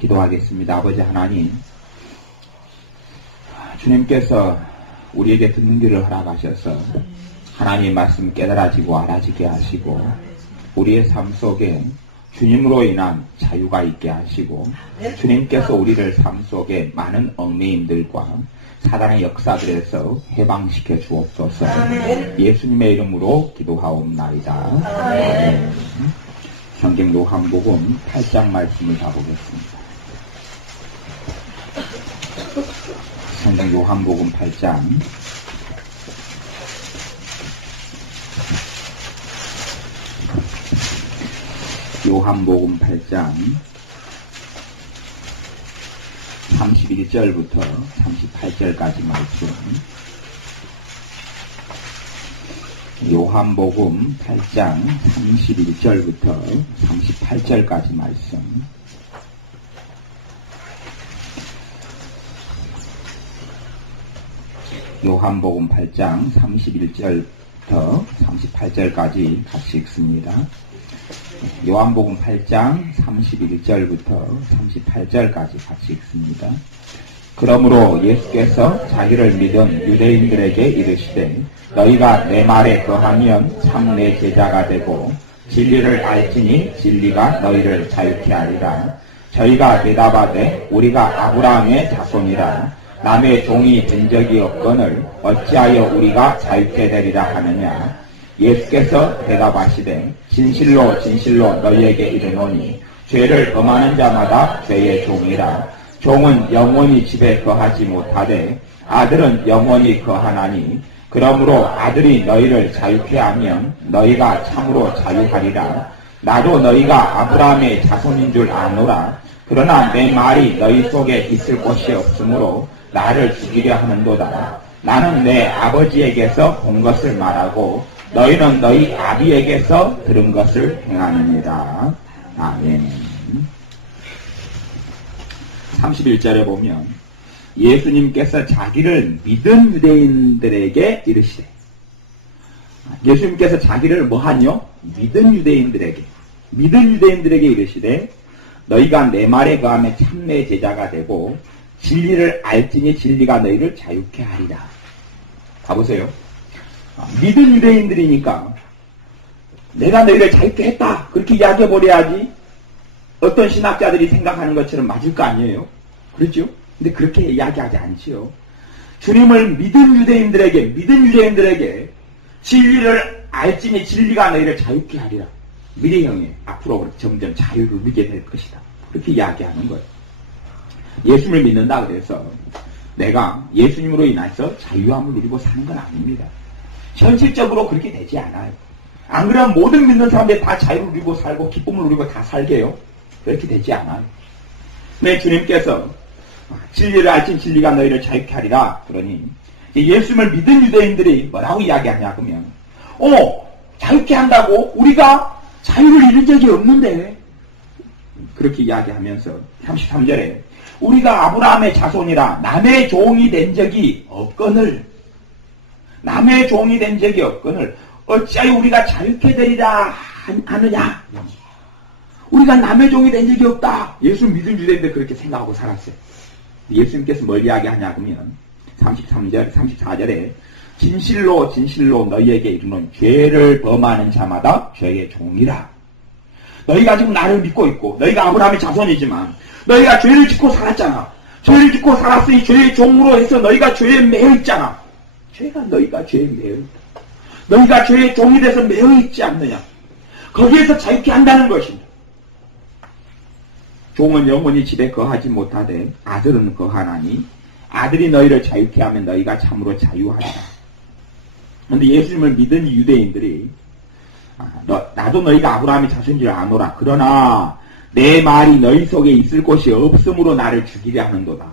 기도하겠습니다. 아버지 하나님, 주님께서 우리에게 듣는 길을 허락하셔서 하나님의 말씀 깨달아지고 알아지게 하시고 우리의 삶 속에 주님으로 인한 자유가 있게 하시고 주님께서 우리를 삶 속에 많은 얽매임들과 사단의 역사들에서 해방시켜 주옵소서. 예수님의 이름으로 기도하옵나이다. 아멘. 성경 요한복음 8장 말씀을 가보겠습니다. 성경 요한복음 8장 요한복음 8장 31절부터 38절까지 말씀. 요한복음 8장 31절부터 38절까지 말씀. 요한복음 8장 31절부터 38절까지 같이 읽습니다. 요한복음 8장 31절부터 38절까지 같이 읽습니다. 그러므로 예수께서 자기를 믿은 유대인들에게 이르시되 너희가 내 말에 거하면 참 내 제자가 되고 진리를 알지니 진리가 너희를 자유케 하리라. 저희가 대답하되 우리가 아브라함의 자손이라 남의 종이 된 적이 없거늘 어찌하여 우리가 자유케 되리라 하느냐. 예수께서 대답하시되 진실로 진실로 너희에게 이르노니 죄를 범하는 자마다 죄의 종이라. 종은 영원히 집에 거하지 못하되 아들은 영원히 거하나니 그러므로 아들이 너희를 자유케 하면 너희가 참으로 자유하리라. 나도 너희가 아브라함의 자손인 줄 아노라. 그러나 내 말이 너희 속에 있을 곳이 없으므로 나를 죽이려 하는도다. 나는 내 아버지에게서 본 것을 말하고 너희는 너희 아비에게서 들은 것을 행하느니라. 아멘. 31절에 보면 예수님께서 자기를 믿은 유대인들에게 이르시되, 예수님께서 자기를 뭐하뇨? 믿은 유대인들에게 이르시되 너희가 내 말에 거하면 참 내 제자가 되고 진리를 알지니 진리가 너희를 자유케 하리라. 가보세요. 믿은 유대인들이니까 내가 너희를 자유케 했다 그렇게 이야기해버려야지 어떤 신학자들이 생각하는 것처럼 맞을 거 아니에요. 그렇죠? 근데 그렇게 이야기하지 않지요. 주님을 믿은 유대인들에게 진리를 알지니 진리가 너희를 자유케 하리라. 미래형에 앞으로 점점 자유를 누리게 될 것이다. 그렇게 이야기하는 거예요. 예수님을 믿는다 그래서 내가 예수님으로 인해서 자유함을 누리고 사는 건 아닙니다. 현실적으로 그렇게 되지 않아요. 안 그러면 모든 믿는 사람들이 다 자유를 누리고 살고 기쁨을 누리고 다 살게요. 그렇게 되지 않아요. 내 주님께서 진리를 알진 진리가 너희를 자유케 하리라. 그러니 예수님을 믿은 유대인들이 뭐라고 이야기하냐 그러면 자유케 한다고? 우리가 자유를 잃은 적이 없는데 그렇게 이야기하면서 33절에 우리가 아브라함의 자손이라 남의 종이 된 적이 없거늘 어찌하여 우리가 자유케 되리라 하느냐. 우리가 남의 종이 된 적이 없다. 예수 믿은 유대인들 그렇게 생각하고 살았어요. 예수님께서 뭘 이야기하냐 그러면 33절 34절에 진실로 진실로 너희에게 이르노니 죄를 범하는 자마다 죄의 종이라. 너희가 지금 나를 믿고 있고 너희가 아브라함의 자손이지만 너희가 죄를 짓고 살았잖아. 죄를 짓고 살았으니 죄의 종으로 해서 너희가 죄에 매여 있잖아. 너희가 죄에 매여 있다. 너희가 죄의 종이 돼서 매여 있지 않느냐. 거기에서 자유케 한다는 것입니다. 종은 영원히 집에 거하지 못하되 아들은 거하나니 아들이 너희를 자유케 하면 너희가 참으로 자유하리라. 그런데 예수님을 믿은 유대인들이 나도 너희가 아브라함의 자손인 줄 아노라. 그러나 내 말이 너희 속에 있을 곳이 없으므로 나를 죽이려 하는도다.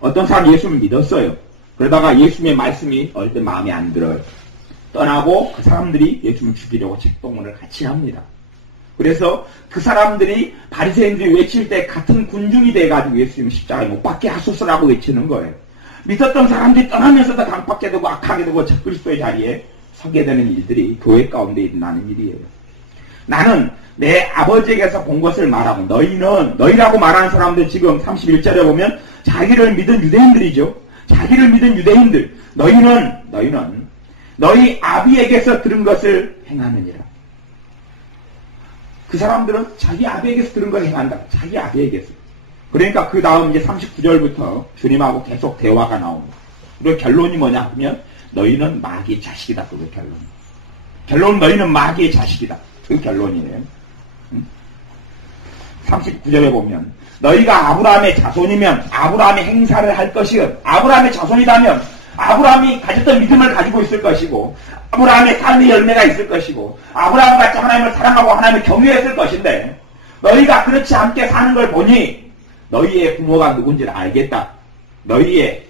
어떤 사람 예수님을 믿었어요. 그러다가 예수님의 말씀이 어릴 때 마음에 안 들어요. 떠나고 그 사람들이 예수님을 죽이려고 책동원을 같이 합니다. 그래서 그 사람들이 바리새인들이 외칠 때 같은 군중이 돼가지고 예수님 십자가에 못 박게 하소서라고 외치는 거예요. 믿었던 사람들이 떠나면서도 강박게 되고 악하게 되고 적그리스도의 자리에 서게 되는 일들이 교회 가운데 일어나는 일이에요. 나는 내 아버지에게서 본 것을 말하고 너희라고 말하는 사람들 지금 31절에 보면 자기를 믿은 유대인들이죠. 자기를 믿은 유대인들. 너희는 너희 아비에게서 들은 것을 행하느니라. 그 사람들은 자기 아비에게서 들은 걸 행한다. 자기 아비에게서. 그러니까 그 다음 이제 39절부터 주님하고 계속 대화가 나옵니다. 그리고 결론이 뭐냐 하면 너희는 마귀의 자식이다. 그게 결론 너희는 마귀의 자식이다. 그 결론이에요. 39절에 보면 너희가 아브라함의 자손이면 아브라함의 행사를 할 것이요 아브라함의 자손이라면 아브라함이 가졌던 믿음을 가지고 있을 것이고 아브라함의 삶의 열매가 있을 것이고 아브라함 같이 하나님을 사랑하고 하나님을 경외했을 것인데 너희가 그렇지 않게 사는 걸 보니 너희의 부모가 누군지를 알겠다. 너희의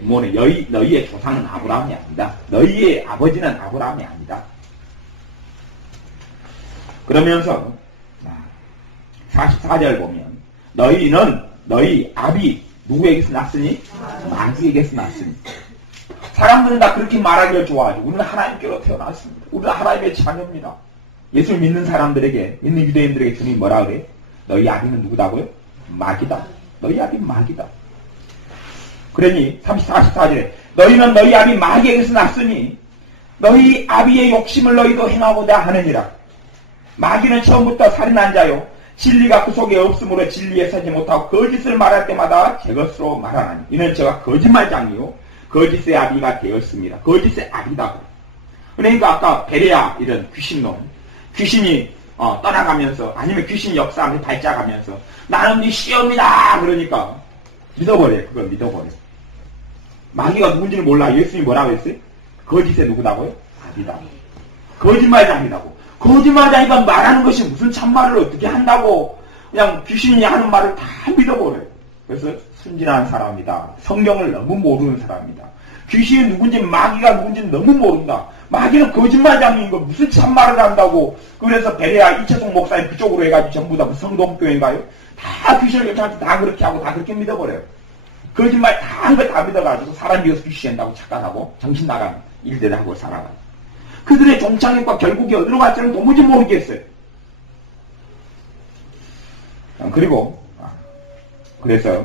부모는 너희의 조상은 아브라함이 아니다. 너희의 아버지는 아브라함이 아니다. 그러면서 44절 보면 너희 아비 누구에게서 났으니? 마귀에게서 났으니. 사람들은 다 그렇게 말하기를 좋아하죠. 우리는 하나님께로 태어났습니다. 우리는 하나님의 자녀입니다. 예수를 믿는 사람들에게, 믿는 유대인들에게 주님이 뭐라 그래요? 너희 아비는 누구다고요? 마귀다. 너희 아비는 마귀다. 그러니 44절에 너희는 너희 아비 마귀에게서 났으니 너희 아비의 욕심을 너희도 행하고자 하느니라. 마귀는 처음부터 살인한 자요 진리가 그 속에 없으므로 진리에 서지 못하고 거짓을 말할 때마다 제 것으로 말하나니 이는 제가 거짓말장이요 거짓의 아비가 되었습니다. 거짓의 아비다. 그러니까 아까 베레아 이런 귀신놈 귀신이 떠나가면서 아니면 귀신 역사하면서 발작하면서 나는 네 시험이다 그러니까 믿어버려요. 그걸 믿어버려요. 마귀가 누군지를 몰라. 예수님이 뭐라고 했어요? 거짓의 누구다고요? 아비다. 거짓말장이라고. 거짓말장이가 말하는 것이 무슨 참말을 어떻게 한다고 그냥 귀신이 하는 말을 다 믿어버려요. 그래서 순진한 사람이다. 성경을 너무 모르는 사람이다. 귀신이 누군지 마귀가 누군지 너무 모른다. 마귀는 거짓말장인 거 무슨 참말을 한다고. 그래서 베레아 이채송 목사님 그쪽으로 해가지고 전부 다 성동교회인가요? 다 귀신을 괜찮아서 다 그렇게 하고 다 그렇게 믿어버려요. 거짓말 다 한 거 다 믿어가지고 사람 비어서 귀신 한다고 착각하고 정신 나간 일들을 하고 살아가요. 그들의 종착역과 결국이 어디로 갈지는 도무지 모르겠어요. 그리고 그래서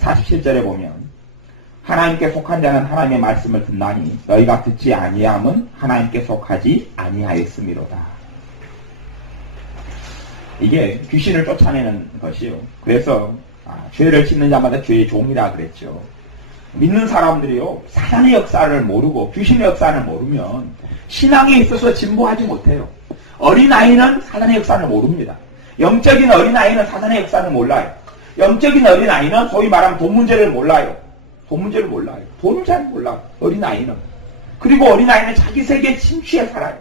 47절에 보면 하나님께 속한 자는 하나님의 말씀을 듣나니 너희가 듣지 아니함은 하나님께 속하지 아니하였음이로다. 이게 귀신을 쫓아내는 것이요. 그래서 죄를 짓는 자마다 죄의 종이라 그랬죠. 믿는 사람들이요 사단의 역사를 모르고 귀신의 역사를 모르면 신앙에 있어서 진보하지 못해요. 어린아이는 사단의 역사를 모릅니다. 영적인 어린아이는 사단의 역사를 몰라요. 영적인 어린아이는 소위 말하면 돈 문제를 몰라요. 돈 문제를 몰라요. 돈을 잘 몰라요. 어린아이는. 그리고 어린아이는 자기 세계에 침취해 살아요.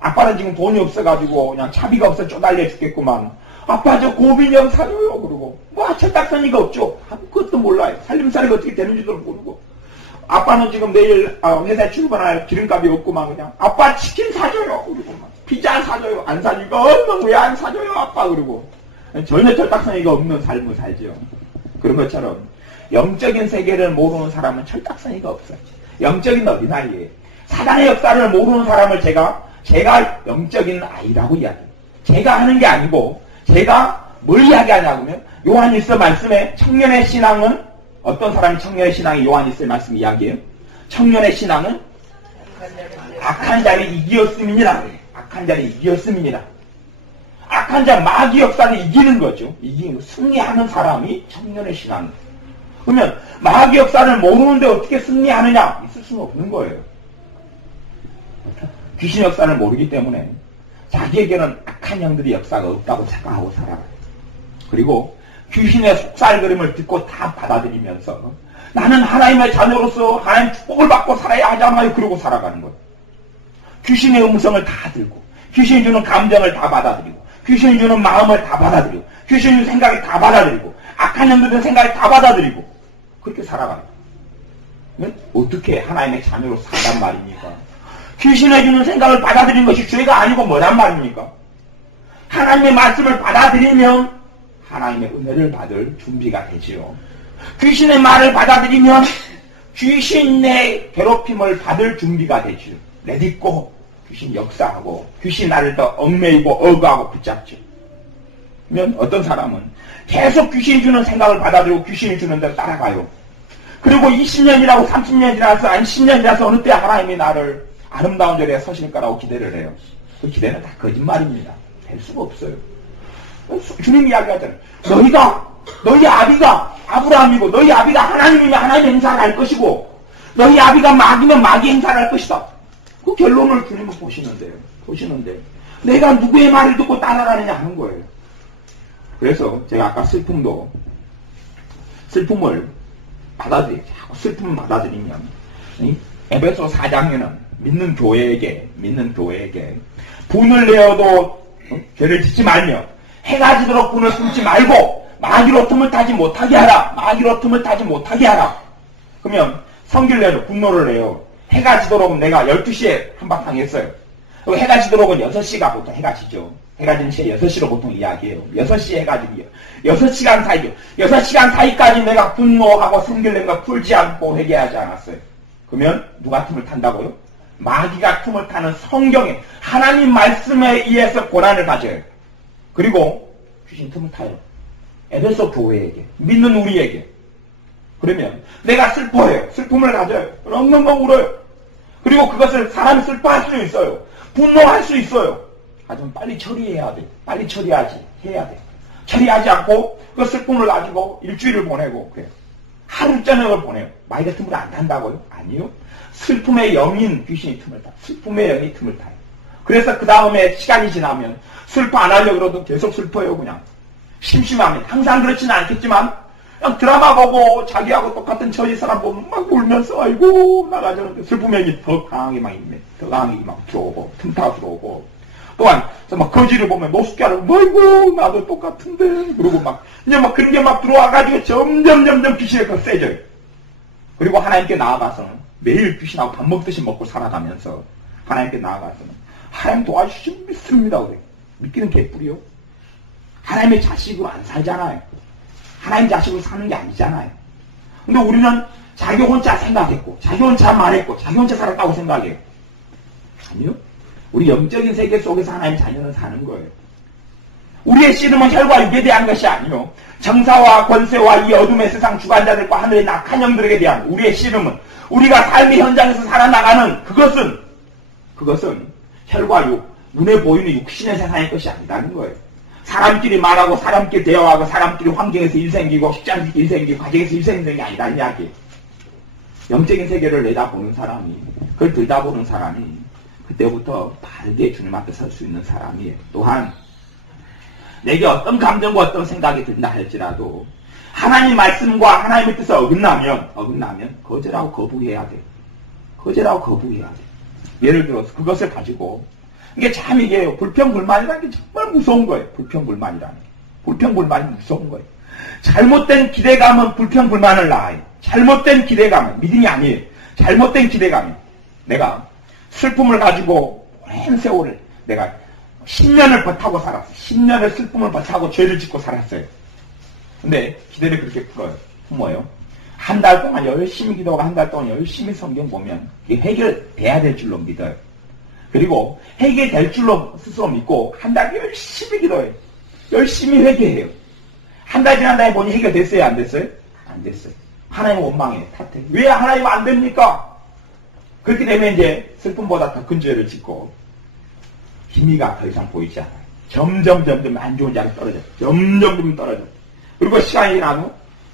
아빠는 지금 돈이 없어가지고 그냥 차비가 없어 쪼달려 죽겠구만. 아빠 저 고민형 사줘요. 그러고 뭐 철딱서니가 없죠. 아무것도 몰라요. 살림살이가 어떻게 되는지도 모르고. 아빠는 지금 내일 회사에 출근할 기름값이 없구만. 그냥 아빠 치킨 사줘요. 그러고 피자 사줘요. 안 사니까 왜 안 사줘요 아빠. 그러고 전혀 철딱서니가 없는 삶을 살죠. 그런 것처럼 영적인 세계를 모르는 사람은 철딱서니가 없어요. 영적인 어린아이예요. 사단의 역사를 모르는 사람을 제가 영적인 아이라고 이야기해요. 제가 하는 게 아니고 제가 뭘 이야기하냐면 요한일서 말씀에 청년의 신앙은 어떤 사람이 청년의 신앙이 요한일서 말씀 이야기해요? 청년의 신앙은 악한 자를 이기었음이니라. 악한 자를 이기었음이니라. 악한 자 마귀 역사를 이기는 거죠. 승리하는 사람이 청년의 신앙. 그러면 마귀 역사를 모르는데 어떻게 승리하느냐? 있을 수는 없는 거예요. 귀신 역사를 모르기 때문에 자기에게는 악한 영들의 역사가 없다고 착각하고 살아가요. 그리고 귀신의 속살그림을 듣고 다 받아들이면서 나는 하나님의 자녀로서 하나님 축복을 받고 살아야 하잖아요. 그러고 살아가는 거예요. 귀신의 음성을 다 들고 귀신이 주는 감정을 다 받아들이고 귀신이 주는 마음을 다 받아들이고 귀신이 주는 생각을 다 받아들이고 악한 영들의 생각을 다 받아들이고 그렇게 살아가요. 어떻게 하나님의 자녀로 살단 말입니까? 귀신이 주는 생각을 받아들이는 것이 죄가 아니고 뭐란 말입니까? 하나님의 말씀을 받아들이면 하나님의 은혜를 받을 준비가 되지요. 귀신의 말을 받아들이면 귀신의 괴롭힘을 받을 준비가 되지요. 내딛고 귀신이 역사하고 귀신이 나를 더 얽매이고 억하고 붙잡죠. 그러면 어떤 사람은 계속 귀신이 주는 생각을 받아들이고 귀신이 주는 대로 따라가요. 그리고 20년이라고 30년이 지나서 아니 10년이 지나서 어느 때 하나님이 나를 아름다운 자리에 서실 거라고 기대를 해요. 그 기대는 다 거짓말입니다. 될 수가 없어요. 주님 이야기하잖아요. 너희 아비가 아브라함이고 너희 아비가 하나님이면 하나님의 행사를 할 것이고 너희 아비가 마귀면 마귀 행사를 할 것이다. 그 결론을 주님은 보시는데 내가 누구의 말을 듣고 따라가느냐 하는 거예요. 그래서 제가 아까 슬픔을 자꾸 슬픔을 받아들이면 에베소 4장에는 믿는 교회에게 분을 내어도 죄를 짓지 말며 해가 지도록 분을 끊지 말고 마귀로 틈을 타지 못하게 하라. 그러면 성기를 내요. 분노를 내요. 해가 지도록 내가 12시에 한바탕 했어요. 그리고 해가 지도록은 6시가 보통 해가 지죠. 해가 지는 시에 6시로 보통 이야기해요. 6시에 해가 지고요. 6시간 사이죠. 6시간 사이까지 내가 분노하고 성기를 낸 거 풀지 않고 회개하지 않았어요. 그러면 누가 틈을 탄다고요? 마귀가 틈을 타는 성경에 하나님 말씀에 의해서 고난을 가져요. 그리고 귀신 틈을 타요. 에베소 교회에게, 믿는 우리에게. 그러면 내가 슬퍼해요. 슬픔을 가져요. 엉엉엉 울어요. 그리고 그것을 사람이 슬퍼할 수 있어요. 분노할 수 있어요. 하지만 빨리 처리해야 돼. 빨리 해야 돼. 처리하지 않고 그 슬픔을 가지고 일주일을 보내고 그래요. 하루 저녁을 보내요. 마귀가 틈을 안 탄다고요? 아니요. 슬픔의 영인 귀신이 틈을 타요. 슬픔의 영이 틈을 타요. 그래서 그 다음에 시간이 지나면 슬퍼 안 하려고 그러도 계속 슬퍼요. 그냥 심심하면. 항상 그렇지는 않겠지만 그냥 드라마 보고 자기하고 똑같은 저희 사람 보면 막 울면서 아이고 나가자는데 슬픔의 영이 더 강하게 막 있네. 더 강하게 막 들어오고 틈타 들어오고 또한 막 거지를 보면 노숙자를 아이고 나도 똑같은데 그러고 막 이제 막 그런 게 막 들어와가지고 점점 귀신이 더 세져요. 그리고 하나님께 나아가서는 매일 귀신하고 밥 먹듯이 먹고 살아가면서 하나님께 나아가서는 하나님 도와주시면 믿습니다. 그래. 믿기는 개뿔이요. 하나님의 자식으로 안 살잖아요. 하나님 자식으로 사는 게 아니잖아요. 근데 우리는 자기 혼자 생각했고 자기 혼자 말했고 자기 혼자 살았다고 생각해요. 아니요. 우리 영적인 세계 속에서 하나님 자녀는 사는 거예요. 우리의 씨름은 혈과 육에 대한 것이 아니요. 정사와 권세와 이 어둠의 세상 주관자들과 하늘의 낙한 영들에게 대한 우리의 씨름은 우리가 삶의 현장에서 살아나가는 그것은 혈과 육, 눈에 보이는 육신의 세상의 것이 아니라는 거예요. 사람끼리 말하고 사람끼리 대화하고 사람끼리 환경에서 일 생기고 직장에서 일 생기고 가정에서 일 생기는 게 아니라는 이야기예요. 영적인 세계를 내다보는 사람이 그걸 들다보는 사람이 그때부터 바르게 주님 앞에 설 수 있는 사람이에요. 또한 내게 어떤 감정과 어떤 생각이 든다 할지라도 하나님 말씀과 하나님의 뜻을 어긋나면 거절하고 거부해야 돼요. 예를 들어서 그것을 가지고 이게 참 이게 불평불만이라는 게 정말 무서운 거예요. 불평불만이 무서운 거예요. 잘못된 기대감은 불평불만을 낳아요. 잘못된 기대감은 믿음이 아니에요. 잘못된 기대감이 내가 슬픔을 가지고 오랜 세월을 내가 10년을 버타고 살았어요. 10년을 슬픔을 버타고 죄를 짓고 살았어요. 근데 기대를 그렇게 품어요. 한 달 동안 열심히 기도하고 한 달 동안 열심히 성경 보면 이게 해결돼야 될 줄로 믿어요. 그리고 해결될 줄로 스스로 믿고 한 달 열심히 기도해요. 열심히 회개해요. 한 달 지난 다음에 보니 해결됐어요? 안 됐어요? 안 됐어요. 하나님 원망해 탓해. 왜 하나님 안 됩니까? 그렇게 되면 이제 슬픔보다 더 큰 죄를 짓고 기미가 더 이상 보이지 않아요. 점점 안 좋은 자리 떨어져요. 점점 떨어져요. 그리고 시간이 지나면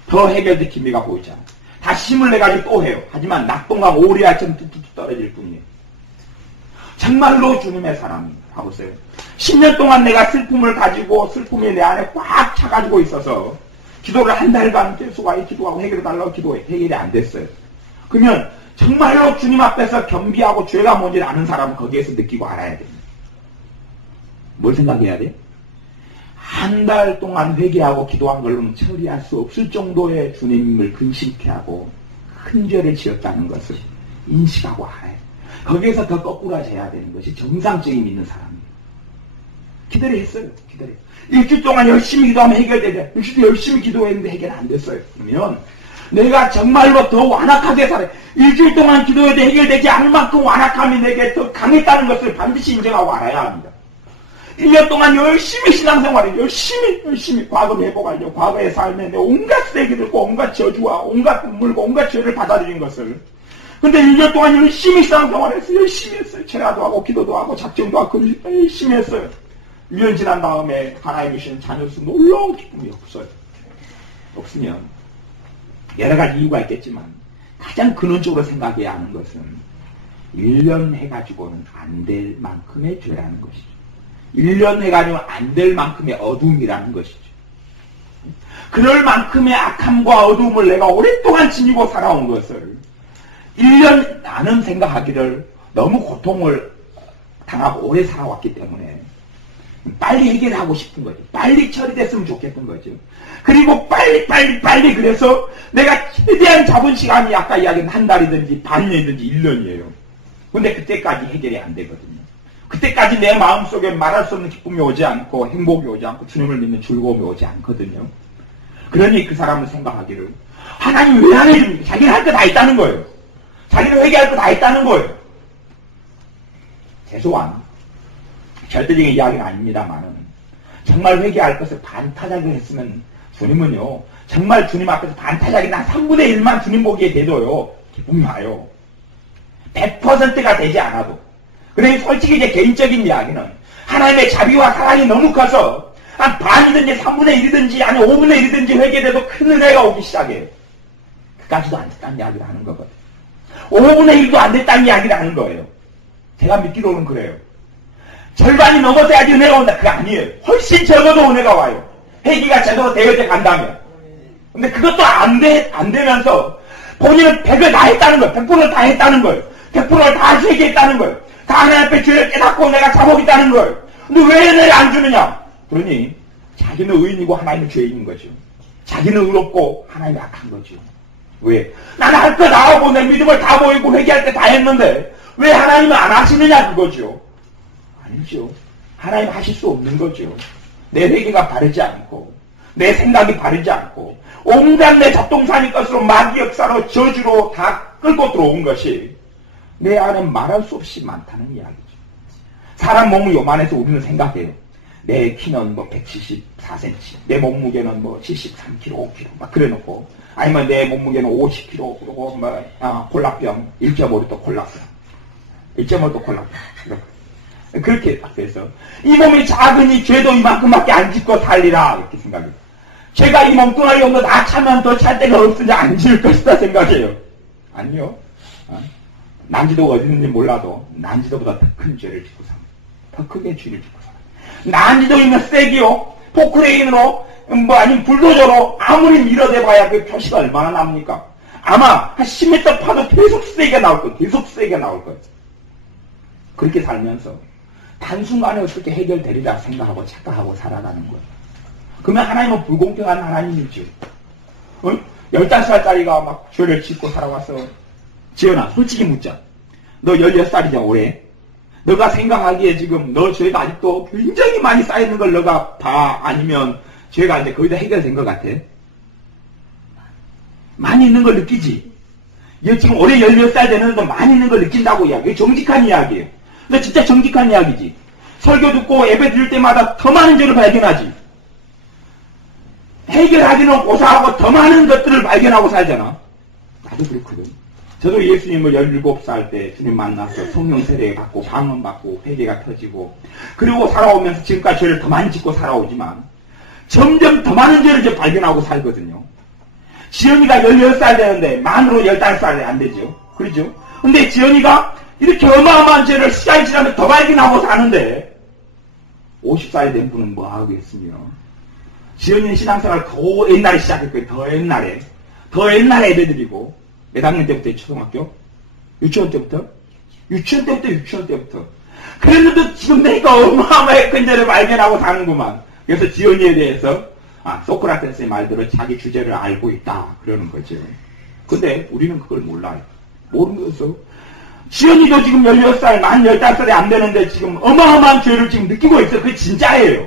더 해결된 기미가 보이지 않아요. 다시 힘을 내가지고 또 해요. 하지만 낙동강 오리알처럼 뚝뚝뚝 떨어질 뿐이에요. 정말로 주님의 사람이 하고서요. 10년 동안 내가 슬픔을 가지고 슬픔이 내 안에 꽉 차가지고 있어서 기도를 한 달간 계속 아예 기도하고 해결해달라고 기도해. 해결이 안 됐어요. 그러면 정말로 주님 앞에서 겸비하고 죄가 뭔지를 아는 사람은 거기에서 느끼고 알아야 됩니다. 뭘 생각해야 돼? 한 달 동안 회개하고 기도한 걸로는 처리할 수 없을 정도의 주님을 근심케 하고 큰 죄를 지었다는 것을 인식하고 알아야 돼. 거기에서 더 거꾸라져야 되는 것이 정상적인 믿는 사람이에요. 기대를 했어요. 일주일 동안 열심히 기도하면 해결되죠. 일주일 열심히 기도했는데 해결 안 됐어요. 그러면 내가 정말로 더 완악하게 살아. 일주일 동안 기도해도 해결되지 않을 만큼 완악함이 내게 더 강했다는 것을 반드시 인정하고 알아야 합니다. 1년 동안 열심히 신앙생활을 열심히 과거 회복하려고 과거의 삶에 내 온갖 쓰레기들과 온갖 저주와 온갖 눈물과 온갖 죄를 받아들인 것을. 근데 1년 동안 열심히 신앙생활을 열심히 했어요. 철야도 하고 기도도 하고 작정도 하고 열심히 했어요. 1년 지난 다음에 하나님이 주신 자녀로서 놀라운 기쁨이 없으면 여러 가지 이유가 있겠지만 가장 근원적으로 생각해야 하는 것은 1년 해가지고는 안 될 만큼의 죄라는 것이죠. 1년 해가지고는 안 될 만큼의 어둠이라는 것이죠. 그럴 만큼의 악함과 어둠을 내가 오랫동안 지니고 살아온 것을 1년 나는 생각하기를 너무 고통을 당하고 오래 살아왔기 때문에 빨리 해결하고 싶은 거죠. 빨리 처리됐으면 좋겠던 거죠. 그리고 빨리 그래서 내가 최대한 잡은 시간이 아까 이야기한 한 달이든지 반년이든지 1년이에요. 근데 그때까지 해결이 안 되거든요. 그때까지 내 마음속에 말할 수 없는 기쁨이 오지 않고 행복이 오지 않고 주님을 믿는 즐거움이 오지 않거든요. 그러니 그 사람은 생각하기를 하나님 왜 안 해줍니까? 자기는 할 거 다 있다는 거예요. 자기는 회개할 거 다 있다는 거예요. 최소한 절대적인 이야기는 아닙니다만은 정말 회개할 것을 반타작을 했으면 주님은요 정말 주님 앞에서 반타작이 한 3분의 1만 주님 보기에 돼도요 기쁨이 와요. 100%가 되지 않아도. 그러니 솔직히 이제 개인적인 이야기는 하나님의 자비와 사랑이 너무 커서 한 반이든지 3분의 1이든지 아니 5분의 1이든지 회개돼도 큰 은혜가 오기 시작해요. 그까지도 안 됐다는 이야기를 하는 거거든요. 5분의 1도 안 됐다는 이야기를 하는 거예요. 제가 믿기로는 그래요. 절반이 넘어서야지 은혜가 온다. 그게 아니에요. 훨씬 적어도 은혜가 와요. 회개가 제대로 되어져 간다면. 근데 그것도 안 되면서 본인은 100을 다 했다는 거예요. 100%를 다 했다는 거예요. 100%를 다 회개했다는 거예요. 다 하나님 앞에 죄를 깨닫고 내가 자복했다는 거예요. 근데 왜 은혜를 안 주느냐? 그러니 자기는 의인이고 하나님은 죄인인 거죠. 자기는 의롭고 하나님이 악한 거죠. 왜? 나는 할 거 다 하고 내 믿음을 다 보이고 회개할 때 다 했는데 왜 하나님은 안 하시느냐 그거죠. 아니죠. 하나님 하실 수 없는 거죠. 내 회개가 바르지 않고 내 생각이 바르지 않고 온갖 내 잡동사니 것으로 마귀 역사로 저주로 다 끌고 들어온 것이 내 안에 말할 수 없이 많다는 이야기죠. 사람 몸은 요만해서 우리는 생각해요. 내 키는 뭐 174cm, 내 몸무게는 뭐 73kg, 5kg 막 그래놓고 아니면 내 몸무게는 50kg 그리고 뭐 콜라병 1.5도 또 콜라병 1.5도 콜라병 그렇게 딱 돼서 이 몸이 작으니 죄도 이만큼밖에 안 짓고 살리라 이렇게 생각해요. 제가 이 몸뚱아리 없는 나 차면 더 찰 데가 없으니 안 지을 것이다 생각해요. 아니요. 난지도가 어디 있는지 몰라도 난지도보다 더 큰 죄를 짓고 삽니다. 더 크게 죄를 짓고 삽니다. 난지도이면 세기요. 포크레인으로 아니면 불도저로 아무리 밀어대봐야 그 표시가 얼마나 납니까? 아마 한 10m 파도 계속 세게 나올 거예요. 계속 세게 나올 거예요. 그렇게 살면서 단순간에 어떻게 해결되리라 생각하고 착각하고 살아가는 거예요. 그러면 하나님은 불공평한 하나님이죠. 15살짜리가 막 죄를 짓고 살아와서 지연아 솔직히 묻자. 너 16살이냐 올해? 너가 생각하기에 지금 너 죄가 아직도 굉장히 많이 쌓여있는 걸 너가 봐? 아니면 죄가 이제 거의 다 해결된 것 같아? 많이 있는 걸 느끼지? 얘 지금 올해 16살 되는데도 많이 있는 걸 느낀다고 이야기해. 정직한 이야기예요. 근데 진짜 정직한 이야기지. 설교 듣고 예배 드릴 때마다 더 많은 죄를 발견하지. 해결하기는 고사하고 더 많은 것들을 발견하고 살잖아. 나도 그렇거든. 저도 예수님을 17살 때 주님 만나서 성령 세례 받고 방언 받고 회개가 터지고 그리고 살아오면서 지금까지 죄를 더 많이 짓고 살아오지만 점점 더 많은 죄를 이제 발견하고 살거든요. 지연이가 16살 되는데 만으로 15살 안 되죠. 그렇죠? 근데 지연이가 이렇게 어마어마한 죄를 시간이 지나면 더 발견하고 사는데 50살이 된 분은 뭐 하겠으며 지연이는 신앙생활 더 옛날에 시작했고요. 더 옛날에 예배드리고 몇 학년 때부터 초등학교? 유치원 때부터? 유치원 때부터. 그랬는데 지금 내가 어마어마하게 큰 죄를 발견하고 사는구만. 그래서 지연이에 대해서 소크라테스의 말대로 자기 주제를 알고 있다. 그러는 거죠. 근데 우리는 그걸 몰라요. 모르면서 지연이도 지금 16살, 만 15살이 안 되는데 지금 어마어마한 죄를 지금 느끼고 있어요. 그게 진짜예요.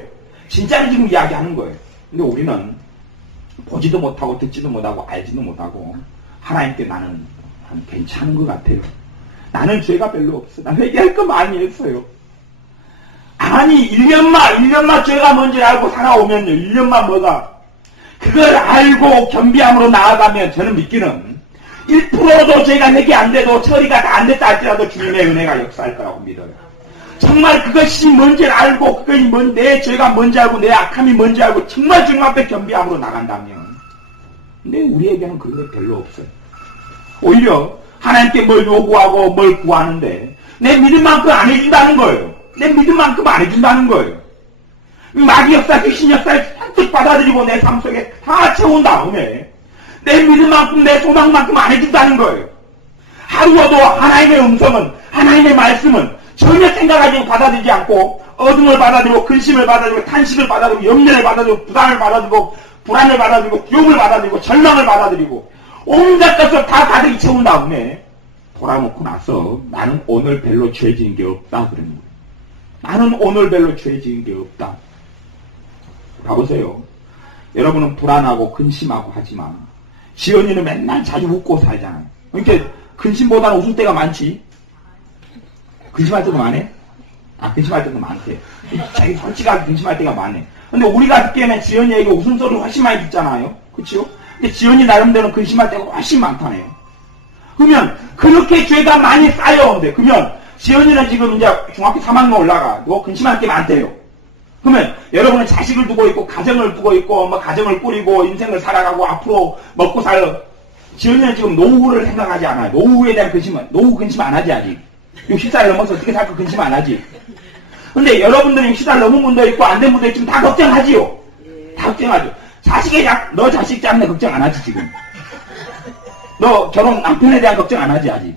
진짜를 지금 이야기하는 거예요. 근데 우리는 보지도 못하고 듣지도 못하고 알지도 못하고 하나님께 나는 괜찮은 것 같아요. 나는 죄가 별로 없어. 나 회개할 거 많이 했어요. 아니 1년만 죄가 뭔지 알고 살아오면요. 1년만 뭐가 그걸 알고 겸비함으로 나아가면 저는 믿기는 1%도 죄가 회개 안 돼도 처리가 다 안 됐다 할지라도 주님의 은혜가 역사할 거라고 믿어요. 정말 그것이 뭔지를 알고 그것이 내 죄가 뭔지 알고 내 악함이 뭔지 알고 정말 주님 앞에 겸비함으로 나간다면 근데 우리에게는 그런 게 별로 없어요. 오히려 하나님께 뭘 요구하고 뭘 구하는데 내 믿음만큼 안 해준다는 거예요. 내 믿음만큼 안 해준다는 거예요. 마귀 역사, 귀신 역사를 잔뜩 받아들이고 내 삶 속에 다 채운 다음에 내 믿음만큼 내 소망만큼 안 해준다는 거예요. 하루라도 하나님의 음성은 하나님의 말씀은 전혀 생각하지 받아들이지 않고 어둠을 받아들이고 근심을 받아들이고 탄식을 받아들이고 염려를 받아들이고 부담을 받아들이고 불안을 받아들이고 두려움을 받아들이고 절망을 받아들이고 온갖 것을 다 가득히 채운 다음에 돌아놓고 나서 나는 오늘 별로 죄 지은 게 없다 그러는 거예요. 나는 오늘 별로 죄 지은 게 없다. 가보세요. 여러분은 불안하고 근심하고 하지만 지연이는 맨날 자주 웃고 살잖아요. 그러니까 근심보다는 웃을 때가 많지. 근심할 때도 많아? 근심할 때도 많대. 자기 솔직하게 근심할 때가 많네. 근데 우리가 듣기에는 지연이에게 웃음소리를 훨씬 많이 듣잖아요. 그치요? 근데 지연이 나름대로 근심할 때가 훨씬 많다네요. 그러면 그렇게 죄가 많이 쌓여온대. 그러면 지연이는 지금 이제 중학교 3학년 올라가. 너 근심할 게 많대요. 그러면 여러분은 자식을 두고 있고 가정을 두고 있고 뭐 가정을 꾸리고 인생을 살아가고 앞으로 먹고 살 지연이는 지금 노후를 생각하지 않아요. 노후에 대한 노후 근심 안 하지 아직. 60살 넘어서 어떻게 살까 근심 안 하지. 근데 여러분들은 60살 넘은 분도 있고 안 된 분도 있지만 다 걱정하지요. 다 걱정하죠. 너 자식 때문에 걱정 안 하지 지금. 너 결혼 남편에 대한 걱정 안 하지 아직.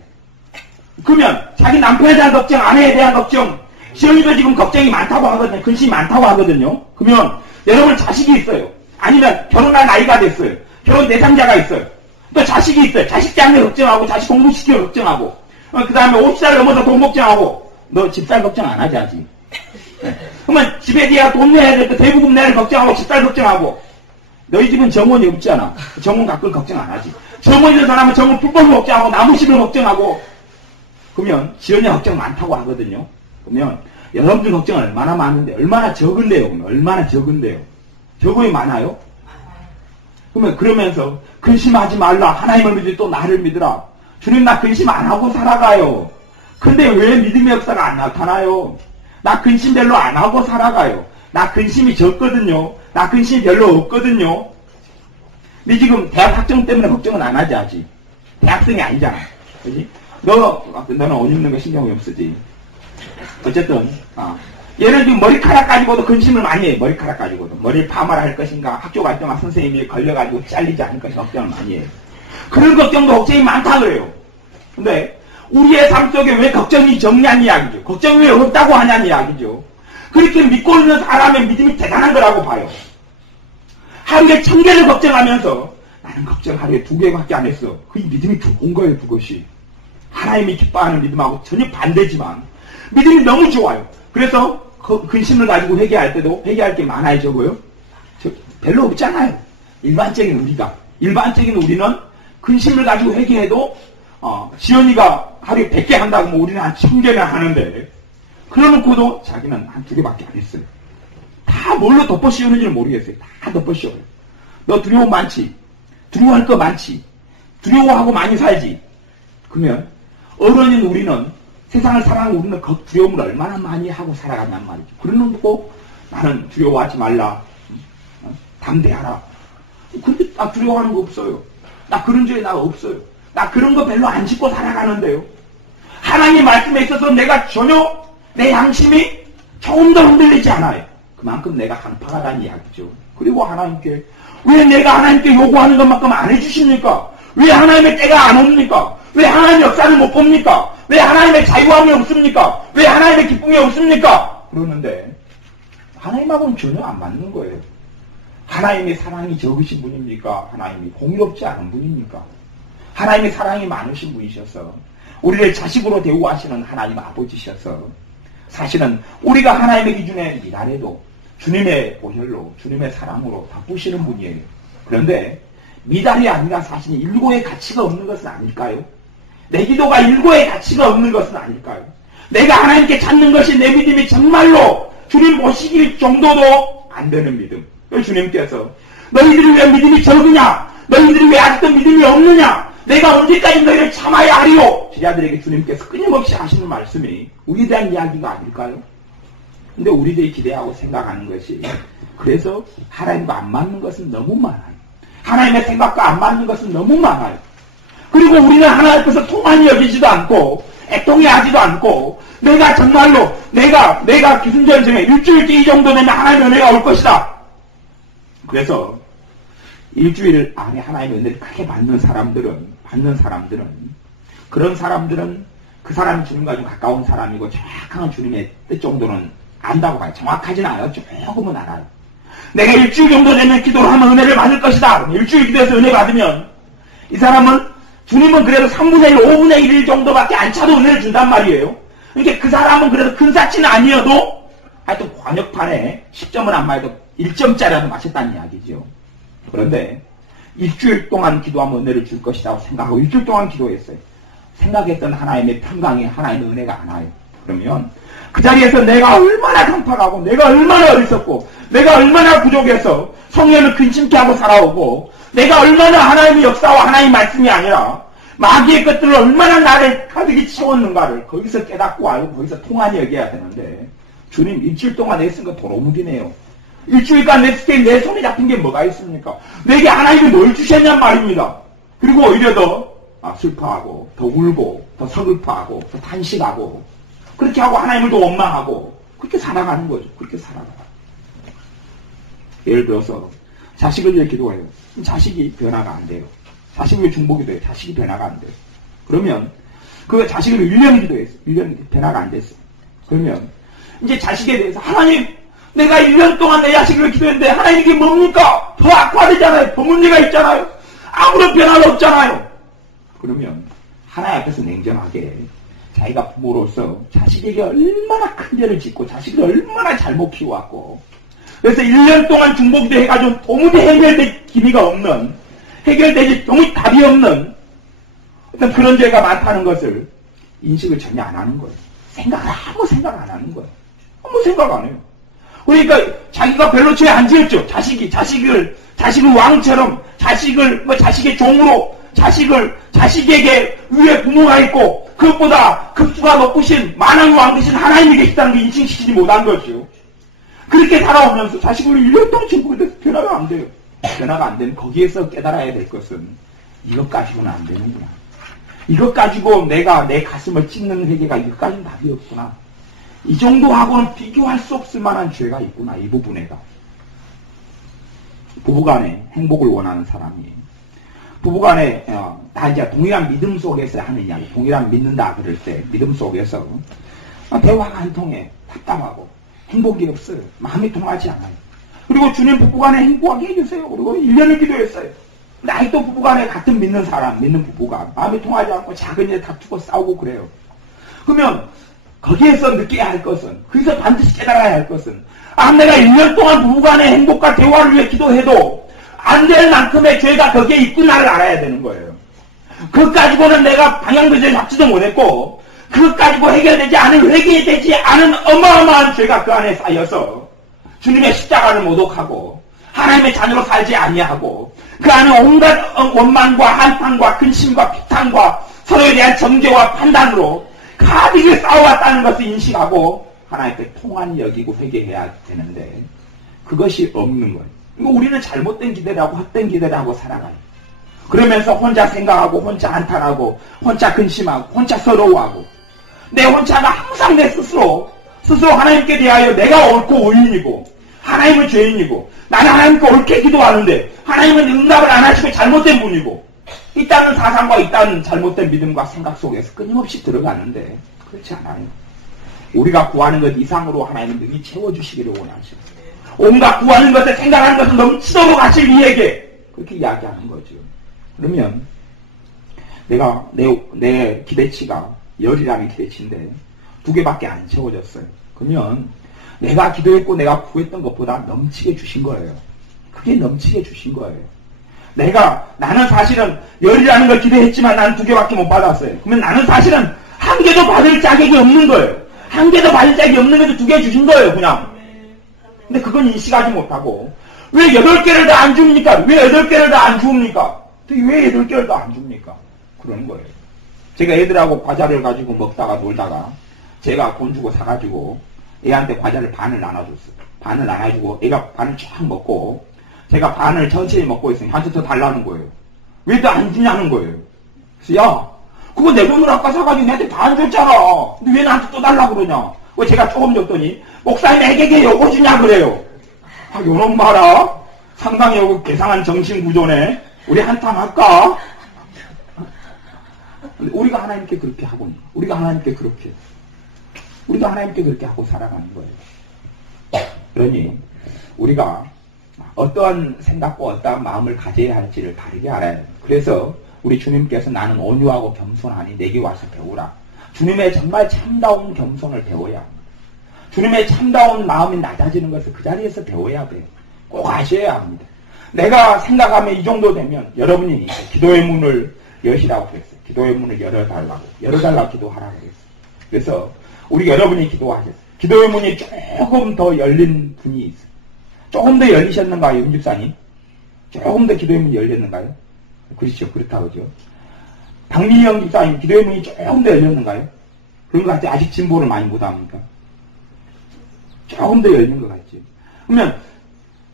그러면 자기 남편에 대한 걱정, 아내에 대한 걱정, 시험이도 지금 걱정이 많다고 하거든요. 근심이 많다고 하거든요. 그러면 여러분 자식이 있어요. 아니면 결혼할 나이가 됐어요. 결혼 대상자가 있어요. 또 자식이 있어요. 자식 때문에 걱정하고 자식 공부시키고 걱정하고 그 다음에 50살 넘어서 돈 걱정하고 너 집살 걱정 안 하지 아직. 그러면 집에 대한 돈 내야 될 때 대부분 내를 걱정하고 집살 걱정하고 너희 집은 정원이 없잖아. 정원 갖고 걱정 안 하지. 정원 있는 사람은 정원 풀벌을 걱정하고 나무십을 걱정하고 그러면 지연이 걱정 많다고 하거든요. 그러면 여러분들 걱정 얼마나 많은데 얼마나 적은데요. 그러면 얼마나 적은데요. 적음이 많아요. 그러면서 근심하지 말라. 하나님을 믿으니 또 나를 믿으라. 주님 나 근심 안 하고 살아가요. 근데 왜 믿음의 역사가 안 나타나요? 나 근심 별로 안 하고 살아가요. 나 근심이 적거든요. 나 근심이 별로 없거든요. 근데 지금 대학 학점 때문에 걱정은 안 하지 아직. 대학생이 아니잖아. 그지? 너는 옷 입는 거 신경이 없으지. 어쨌든 얘는 지금 머리카락 가지고도 근심을 많이 해. 머리카락 가지고도. 머리를 파마를 할 것인가 학교 갈 때만 선생님이 걸려가지고 잘리지 않을 것인가 걱정을 많이 해요. 그런 걱정도 걱정이 많다 그래요. 근데 우리의 삶 속에 왜 걱정이 적냐는 이야기죠. 걱정이 왜 없다고 하냐는 이야기죠. 그렇게 믿고 있는 사람의 믿음이 대단한 거라고 봐요. 하루에 1000개를 걱정하면서 나는 걱정 하루에 2개밖에 안 했어. 그 믿음이 좋은 거예요. 그것이. 하나님이 기뻐하는 믿음하고 전혀 반대지만 믿음이 너무 좋아요. 그래서 근심을 가지고 회개할 때도 회개할 게 많아요. 적어요? 별로 없잖아요. 일반적인 우리는 근심을 가지고 회개해도 지연이가 하루에 100개 한다고 뭐 우리는 한 1000개나 하는데 그러놓고도 자기는 한 2개밖에 안 했어요. 다 뭘로 덮어 씌우는지는 모르겠어요. 다 덮어 씌워요. 너 두려움 많지? 두려워할 거 많지? 두려워하고 많이 살지? 그러면 어른인 우리는 세상을 살아가는 우리는 그 두려움을 얼마나 많이 하고 살아간단 말이죠. 그러놓고 나는 두려워하지 말라. 담대하라. 근데 나 두려워하는 거 없어요. 나 그런 죄 나 없어요. 나 그런 거 별로 안 짓고 살아가는데요. 하나님 말씀에 있어서 내가 전혀 내 양심이 조금 더 흔들리지 않아요. 그만큼 내가 강팍하다는 이야기죠. 그리고 하나님께 왜 내가 하나님께 요구하는 것만큼 안 해주십니까? 왜 하나님의 때가 안 옵니까? 왜 하나님의 역사를 못 봅니까? 왜 하나님의 자유함이 없습니까? 왜 하나님의 기쁨이 없습니까? 그러는데 하나님하고는 전혀 안 맞는 거예요. 하나님의 사랑이 적으신 분입니까? 하나님이 공의롭지 않은 분입니까? 하나님의 사랑이 많으신 분이셔서 우리를 자식으로 대우하시는 하나님 아버지셔서 사실은 우리가 하나님의 기준에 미달해도 주님의 보혈로 주님의 사랑으로 바꾸시는 분이에요. 그런데 미달이 아니라 사실 일고의 가치가 없는 것은 아닐까요? 내 기도가 일고의 가치가 없는 것은 아닐까요? 내가 하나님께 찾는 것이 내 믿음이 정말로 주님 보시길 정도도 안 되는 믿음. 주님께서 너희들이 왜 믿음이 적으냐? 너희들이 왜 아직도 믿음이 없느냐? 내가 언제까지 너희를 참아야 하리요? 제자들에게 주님께서 끊임없이 하시는 말씀이 우리에 대한 이야기가 아닐까요? 근데 우리들이 기대하고 생각하는 것이 그래서 하나님과 안 맞는 것은 너무 많아요. 하나님의 생각과 안 맞는 것은 너무 많아요. 그리고 우리는 하나님 앞에서 통한이 여기지도 않고 애통해하지도 않고 내가 정말로 내가 기순절 중에 일주일 뒤 이 정도 되면 하나님의 은혜가 올 것이다. 그래서 일주일 안에 하나님의 은혜를 크게 받는 사람들은 그런 사람들은 그 사람이 주님과 좀 가까운 사람이고 정확한 주님의 뜻 정도는 안다고 봐요. 정확하진 않아요. 조금은 알아요. 내가 일주일 정도 되면 기도를 하면 은혜를 받을 것이다. 일주일 기도해서 은혜 받으면 이 사람은 주님은 그래도 3분의 1, 5분의 1 정도밖에 안 차도 은혜를 준단 말이에요. 그러니까 그 사람은 그래도 근사치는 아니어도 하여튼 관역판에 10점은 안 맞아도 1점짜리라도 맞췄다는 이야기죠. 그런데 일주일 동안 기도하면 은혜를 줄 것이라고 생각하고 일주일 동안 기도했어요. 생각했던 하나님의 평강이 하나님의 은혜가 안 와요. 그러면 그 자리에서 내가 얼마나 강팍하고 내가 얼마나 어리석고 내가 얼마나 부족해서 성령을 근심케 하고 살아오고 내가 얼마나 하나님의 역사와 하나님의 말씀이 아니라 마귀의 것들을 얼마나 나를 가득히 채웠는가를 거기서 깨닫고 알고 거기서 통한이 여겨야 되는데 주님 일주일 동안 내쓴 거 도로묵이네요. 일주일간 냈을 때 내 손에 잡힌 게 뭐가 있습니까? 내게 하나님이 뭘 주셨냔 말입니다. 그리고 오히려 더 슬퍼하고 더 울고 더 서글퍼하고 더 탄식하고 그렇게 하고 하나님을 더 원망하고 그렇게 살아가는 거죠. 그렇게 살아가요. 예를 들어서 자식을 위해 기도해요. 자식이 변화가 안 돼요. 자식을 위해 중보기도 해요. 자식이 변화가 안 돼요. 그러면 그 자식을 1년 기도했어요. 1년 변화가 안 됐어요. 그러면 이제 자식에 대해서 하나님 내가 1년 동안 내 자식을 기도했는데 하나님 이게 뭡니까? 더 악화되잖아요. 더 문제가 있잖아요. 아무런 변화가 없잖아요. 그러면 하나님 앞에서 냉정하게 자기가 부모로서 자식에게 얼마나 큰 죄를 짓고 자식을 얼마나 잘못 키워왔고 그래서 1년 동안 중보기도 해가지고 도무지 해결될 기미가 없는 해결되지 도무지 답이 없는 어떤 그런 죄가 많다는 것을 인식을 전혀 안 하는 거예요. 아무 생각 안 하는 거예요. 아무 생각 안 해요. 그러니까 자기가 별로 죄 안 지었죠. 자식을 왕처럼 자식의 종으로 자식에게 위에 부모가 있고 그것보다 급수가 높으신 만왕의 왕 되신 하나님이 계시다는 게 인식시키지 못한 거죠. 그렇게 살아오면서 자식을 1년 동안 지키고 변화가 안 돼요. 변화가 안 되면 거기에서 깨달아야 될 것은 이것 가지고는 안 되는구나. 이것 가지고 내가 내 가슴을 찢는 회개가 이것까지는 답이 없구나. 이 정도하고는 비교할 수 없을 만한 죄가 있구나. 이 부분에가. 부부간에 행복을 원하는 사람이 부부간에 다 이제 동일한 믿음 속에서 하는 이야기. 동일한 믿는다 그럴 때 믿음 속에서 대화가 안 통해. 답답하고 행복이 없어요. 마음이 통하지 않아요. 그리고 주님 부부간에 행복하게 해주세요. 그리고 1년을 기도했어요. 근데 아직도 부부간에 같은 믿는 부부가 마음이 통하지 않고 작은 일에 다투고 싸우고 그래요. 그러면 거기에서 느껴야 할 것은 거기서 반드시 깨달아야 할 것은 내가 1년 동안 부부간의 행복과 대화를 위해 기도해도 안 될 만큼의 죄가 거기에 있구나를 알아야 되는 거예요. 그것 가지고는 내가 방향도저히 잡지도 못했고 그것 가지고 해결되지 않은 회개되지 않은 어마어마한 죄가 그 안에 쌓여서 주님의 십자가를 모독하고 하나님의 자녀로 살지 아니하고 그 안에 온갖 원망과 한탄과 근심과 비탄과 서로에 대한 정죄와 판단으로 가득히 싸워왔다는 것을 인식하고 하나님께 통한이 여기고 회개해야 되는데 그것이 없는 거예요. 우리는 잘못된 기대라고 헛된 기대를 하고 살아가요. 그러면서 혼자 생각하고 혼자 한탄하고 혼자 근심하고 혼자 서러워하고 내 혼자가 항상 내 스스로 하나님께 대하여 내가 옳고 의인이고 하나님은 죄인이고 나는 하나님께 옳게 기도하는데 하나님은 응답을 안 하시고 잘못된 분이고 있다는 사상과 있다는 잘못된 믿음과 생각 속에서 끊임없이 들어가는데 그렇지 않아요. 우리가 구하는 것 이상으로 하나님은 능히 채워주시기를 원하시고 온갖 구하는 것에 생각하는 것을 넘치도록 하실 이에게 그렇게 이야기하는 거죠. 그러면 내가 내 기대치가 열이라는 기대치인데 2개밖에 안 채워졌어요. 그러면 내가 기도했고 내가 구했던 것보다 넘치게 주신 거예요. 그게 넘치게 주신 거예요. 나는 사실은 열이라는 걸 기대했지만 나는 2개밖에 못 받았어요. 그러면 나는 사실은 1개도 받을 자격이 없는 거예요. 1개도 받을 자격이 없는 게도 2개 주신 거예요, 그냥. 근데 그건 인식하지 못하고, 왜 8개를 다 안 줍니까? 왜 8개를 다 안 줍니까? 왜 8개를 다 안 줍니까? 그러는 거예요. 제가 애들하고 과자를 가지고 먹다가 놀다가, 제가 돈 주고 사가지고, 애한테 과자를 반을 나눠줬어요. 반을 나눠주고, 애가 반을 쫙 먹고, 제가 반을 천천히 먹고 있으니 한테 더 달라는 거예요. 왜 또 안 주냐는 거예요. 그래서 야, 그거 내 돈으로 아까 사가지고 내한테 반 줬잖아. 근데 왜 나한테 또 달라고 그러냐. 왜 제가 조금 줬더니 목사님 애에게 요거 주냐 그래요. 아, 요런 말아. 상당히 요거 계산한 정신구조네. 우리 한탕 할까? 우리가 하나님께 그렇게 하고, 우리가 하나님께 그렇게 하고 살아가는 거예요. 그러니 우리가 어떠한 생각과 어떠한 마음을 가져야 할지를 다르게 알아야 해요. 그래서 우리 주님께서 나는 온유하고 겸손하니 내게 와서 배우라. 주님의 정말 참다운 겸손을 배워야 합니다. 주님의 참다운 마음이 낮아지는 것을 그 자리에서 배워야 돼요. 꼭 아셔야 합니다. 내가 생각하면 이 정도 되면 여러분이 기도의 문을 여시라고 그랬어요. 기도의 문을 열어달라고 기도하라고 그랬어요. 그래서 우리 여러분이 기도하셨어요. 기도의 문이 조금 더 열린 분이 있어요. 조금 더 열리셨는가요, 윤집사님? 조금 더 기도의 문이 열렸는가요? 그렇죠. 그렇다고 그죠. 박민영 집사님, 기도의 문이 조금 더 열렸는가요? 그런 것 같아요. 아직 진보를 많이 못합니까? 조금 더 열린 것 같죠. 그러면,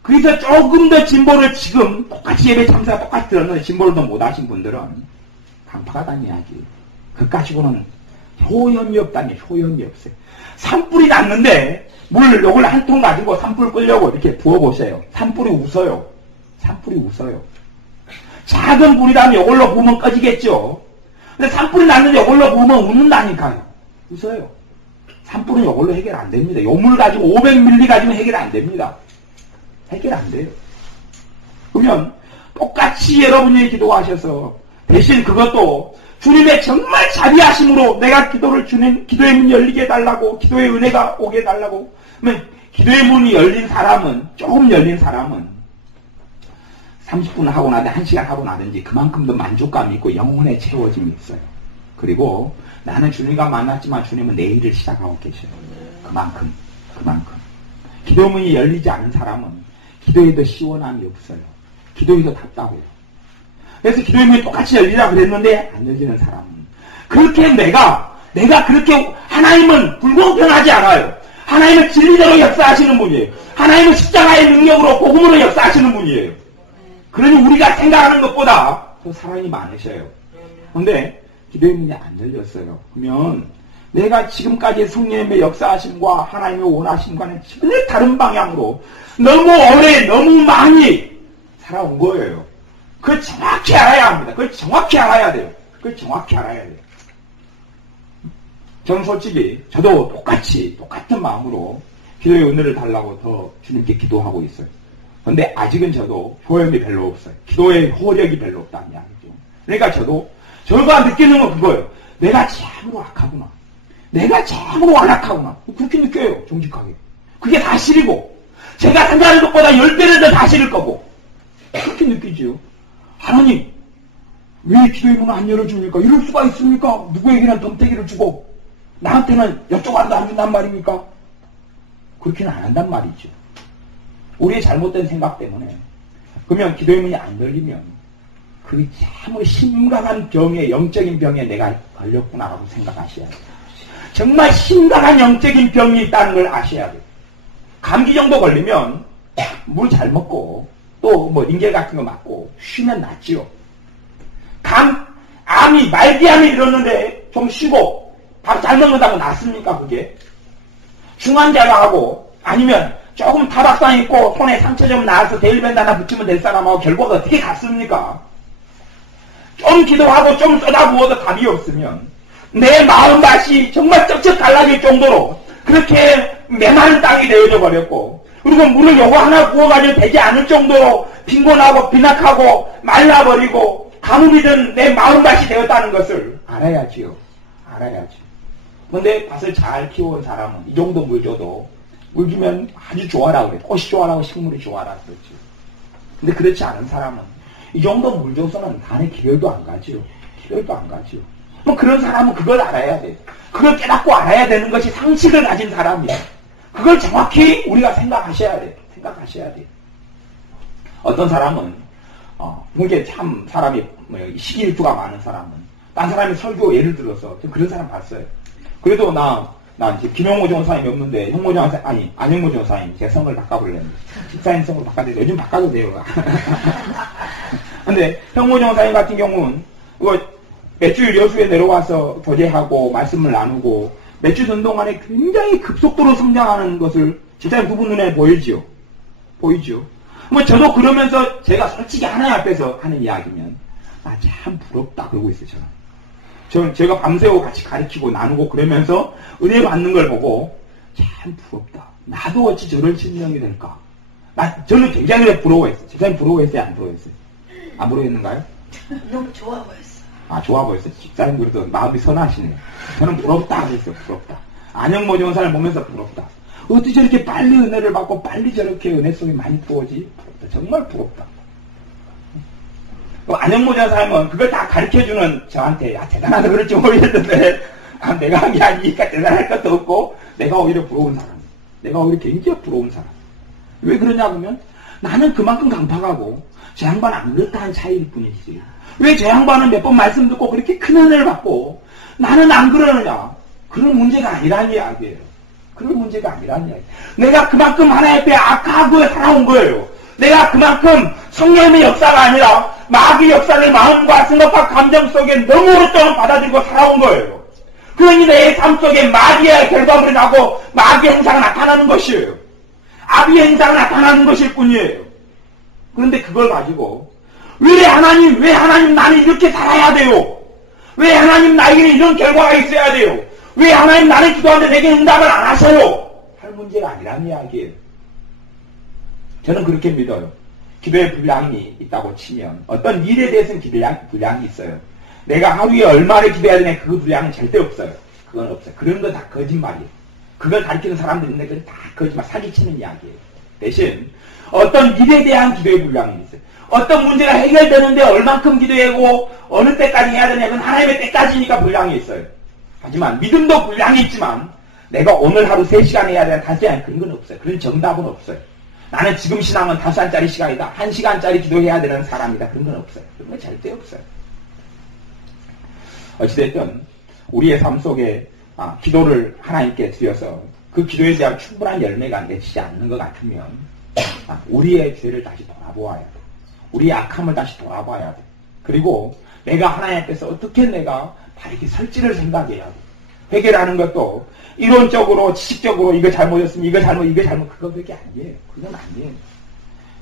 그래서 조금 더 진보를 지금 똑같이 예배 참사가 똑같이 들었는데 진보를 더 못하신 분들은 강파가다는 이야기. 그까지고는 효염이 없다니, 효염이 없어요. 산불이 났는데, 물 요걸 한 통 가지고 산불 끄려고 이렇게 부어보세요. 산불이 웃어요. 작은 불이라면 요걸로 부으면 꺼지겠죠. 근데 산불이 났는데 요걸로 부으면 웃는다니까요. 웃어요. 산불은 요걸로 해결 안 됩니다. 요 물 가지고 500ml 가지고 해결 안 됩니다. 해결 안 돼요. 그러면 똑같이 여러분이 기도하셔서 대신 그것도 주님의 정말 자비하심으로 내가 기도의 문이 열리게 해달라고, 기도의 은혜가 오게 해달라고. 그러면 기도의 문이 열린 사람은, 조금 열린 사람은 30분 하고 나든지 1시간 하고 나든지 그만큼 더 만족감이 있고 영혼의 채워짐이 있어요. 그리고 나는 주님과 만났지만 주님은 내일을 시작하고 계셔요. 그만큼. 기도의 문이 열리지 않은 사람은 기도에도 시원함이 없어요. 기도에도 답답해요. 그래서 기도의 문이 똑같이 열리라 그랬는데 안 열리는 사람은 그렇게 내가 그렇게 하나님은 불공평하지 않아요. 하나님은 진리대로 역사하시는 분이에요. 하나님은 십자가의 능력으로 복음으로 역사하시는 분이에요. 그러니 우리가 생각하는 것보다 더 사랑이 많으셔요. 그런데 기도의 문이 안 열렸어요. 그러면 내가 지금까지 성령님의 역사하심과 하나님의 원하심과는 전혀 다른 방향으로 너무 오래 너무 많이 살아온 거예요. 그걸 정확히 알아야 합니다. 그걸 정확히 알아야 돼요. 저는 솔직히 저도 똑같은 마음으로 기도의 은혜를 달라고 더 주님께 기도하고 있어요. 그런데 아직은 저도 효험이 별로 없어요. 기도의 호력이 별로 없다는 이야기죠. 그러니까 저가 느끼는 건 그거예요. 내가 참으로 악하구나. 그렇게 느껴요. 정직하게. 그게 사실이고 제가 생각하는 것보다 10배를 더 사실일 거고 그렇게 느끼지요. 하나님 왜 기도의 문을 안 열어줍니까? 이럴 수가 있습니까? 누구에게는 덤태기를 주고 나한테는 여쭤봐도 안 준단 말입니까? 그렇게는 안 한단 말이죠. 우리의 잘못된 생각 때문에. 그러면 기도의 문이 안 열리면 그게 참으로 심각한 병에, 영적인 병에 내가 걸렸구나라고 생각하셔야 돼요. 정말 심각한 영적인 병이 있다는 걸 아셔야 돼요. 감기 정도 걸리면 물 잘 먹고 또 뭐 링겔 같은 거 맞고 쉬면 낫지요. 말기암이 이러는데 좀 쉬고 밥 잘 먹는다고 낫습니까 그게? 중환자가 하고 아니면 조금 타박상 있고 손에 상처 좀 나와서 데일밴드 하나 붙이면 될 사람하고 결과가 어떻게 같습니까? 좀 기도하고 좀 쏟아부어도 답이 없으면 내 마음밭이 정말 쩍쩍 갈라질 정도로 그렇게 메마른 땅이 되어져 버렸고 그리고 물을 요거 하나 부어가지고 되지 않을 정도로 빈곤하고 빈약하고 말라버리고 가뭄이 든 내 마음밭이 되었다는 것을 알아야지요. 그런데 밭을 잘 키워온 사람은 이 정도 물 줘도 물 주면 아주 좋아라 그래. 꽃이 좋아라고 식물이 좋아라 그랬지. 근데 그렇지 않은 사람은 이 정도 물줘서는 단에 기별도 안 가지요. 기별도 안 가지요. 뭐 그런 사람은 그걸 알아야 돼. 그걸 깨닫고 알아야 되는 것이 상식을 가진 사람이야. 그걸 정확히 우리가 생각하셔야 돼. 생각하셔야 돼. 어떤 사람은, 그게 참 사람이, 시기일주가 많은 사람은, 딴 사람이 설교 예를 들어서, 그런 사람 봤어요. 그래도 나 이제 김용모 전사님이 없는데, 형모 전사님, 아니, 안형모 전사님, 제 성을 바꿔보려는데, 집사님 성을 바꿔도 요즘 바꿔도 돼요. 근데, 형모 전사님 같은 경우는, 매주일 여수에 내려와서 교제하고, 말씀을 나누고, 매주 전동안에 굉장히 급속도로 성장하는 것을 집사님 두 분 눈에 보이지요? 보이죠? 뭐 저도 그러면서 제가 솔직히 하나님 앞에서 하는 이야기면, 나 참 부럽다 그러고 있어요, 저는. 제가 밤새고 같이 가르치고 나누고 그러면서 은혜 받는 걸 보고 참 부럽다. 나도 어찌 저런 신령이 될까? 저는 굉장히 부러워했어요. 집사님 부러워했어요? 안 부러워했어요? 안 부러워했는가요? 너무 좋아 보였어. 아, 좋아 보였어요. 집사님 그래도 마음이 선하시네요. 저는 부럽다 그랬어요. 부럽다. 안영모 전사를 보면서 부럽다. 어떻게 저렇게 빨리 은혜를 받고 빨리 저렇게 은혜 속에 많이 부어지? 부럽다. 정말 부럽다. 안영모 전사님은 그걸 다 가르쳐주는 저한테, 대단하다 그럴지 모르겠는데, 내가 한 게 아니니까 대단할 것도 없고, 내가 오히려 부러운 사람. 내가 오히려 굉장히 부러운 사람. 왜 그러냐 그러면, 나는 그만큼 강팍하고, 저 양반 안 그렇다는 차이일 뿐이지. 왜 저 양반은 몇 번 말씀 듣고 그렇게 큰 은혜를 받고, 나는 안 그러느냐? 그런 문제가 아니라는 이야기예요. 그런 문제가 아니라는 이야기예요. 내가 그만큼 하나님 앞에 악하고 살아온 거예요. 내가 그만큼 성령의 역사가 아니라 마귀의 역사를 마음과 생각과 감정 속에 너무 오랫동안 받아들이고 살아온 거예요. 그러니 내 삶 속에 마귀의 결과물이 나고 마귀의 행사가 나타나는 것이에요. 악의 행사가 나타나는 것일 뿐이에요. 그런데 그걸 가지고 왜 하나님 나는 이렇게 살아야 돼요? 왜 하나님 나에게는 이런 결과가 있어야 돼요? 왜 하나님 나는 기도하는데 내게 응답을 안 하셔요? 할 문제가 아니라는 이야기예요. 저는 그렇게 믿어요. 기도에 분량이 있다고 치면 어떤 일에 대해서는 분량이 있어요. 내가 하루에 얼마를 기도해야 되냐 그 분량은 절대 없어요. 그건 없어요. 그런 건 다 거짓말이에요. 그걸 가르치는 사람들이 있는데 그건 다 거짓말, 사기치는 이야기예요. 대신 어떤 일에 대한 기도의 분량이 있어요. 어떤 문제가 해결되는데 얼만큼 기도하고 어느 때까지 해야 되냐 그건 하나님의 때까지니까 분량이 있어요. 하지만 믿음도 분량이 있지만 내가 오늘 하루 3시간 해야 되나 5시간 그런 건 없어요. 그런 정답은 없어요. 나는 지금 신앙은 5시간짜리 시간이다. 1시간짜리 기도해야 되는 사람이다. 그런 건 없어요. 그런 건 절대 없어요. 어찌됐든 우리의 삶 속에 기도를 하나님께 드려서 그 기도에 대한 충분한 열매가 맺히지 않는 것 같으면 우리의 죄를 다시 돌아보아야 돼. 우리의 악함을 다시 돌아봐야 돼. 그리고 내가 하나님 앞에서 어떻게 내가 바르게 설지를 생각해야 돼. 회개라는 것도 이론적으로, 지식적으로 이거 잘못했으면 이거 잘못, 그거밖에 아니에요. 그건 아니에요.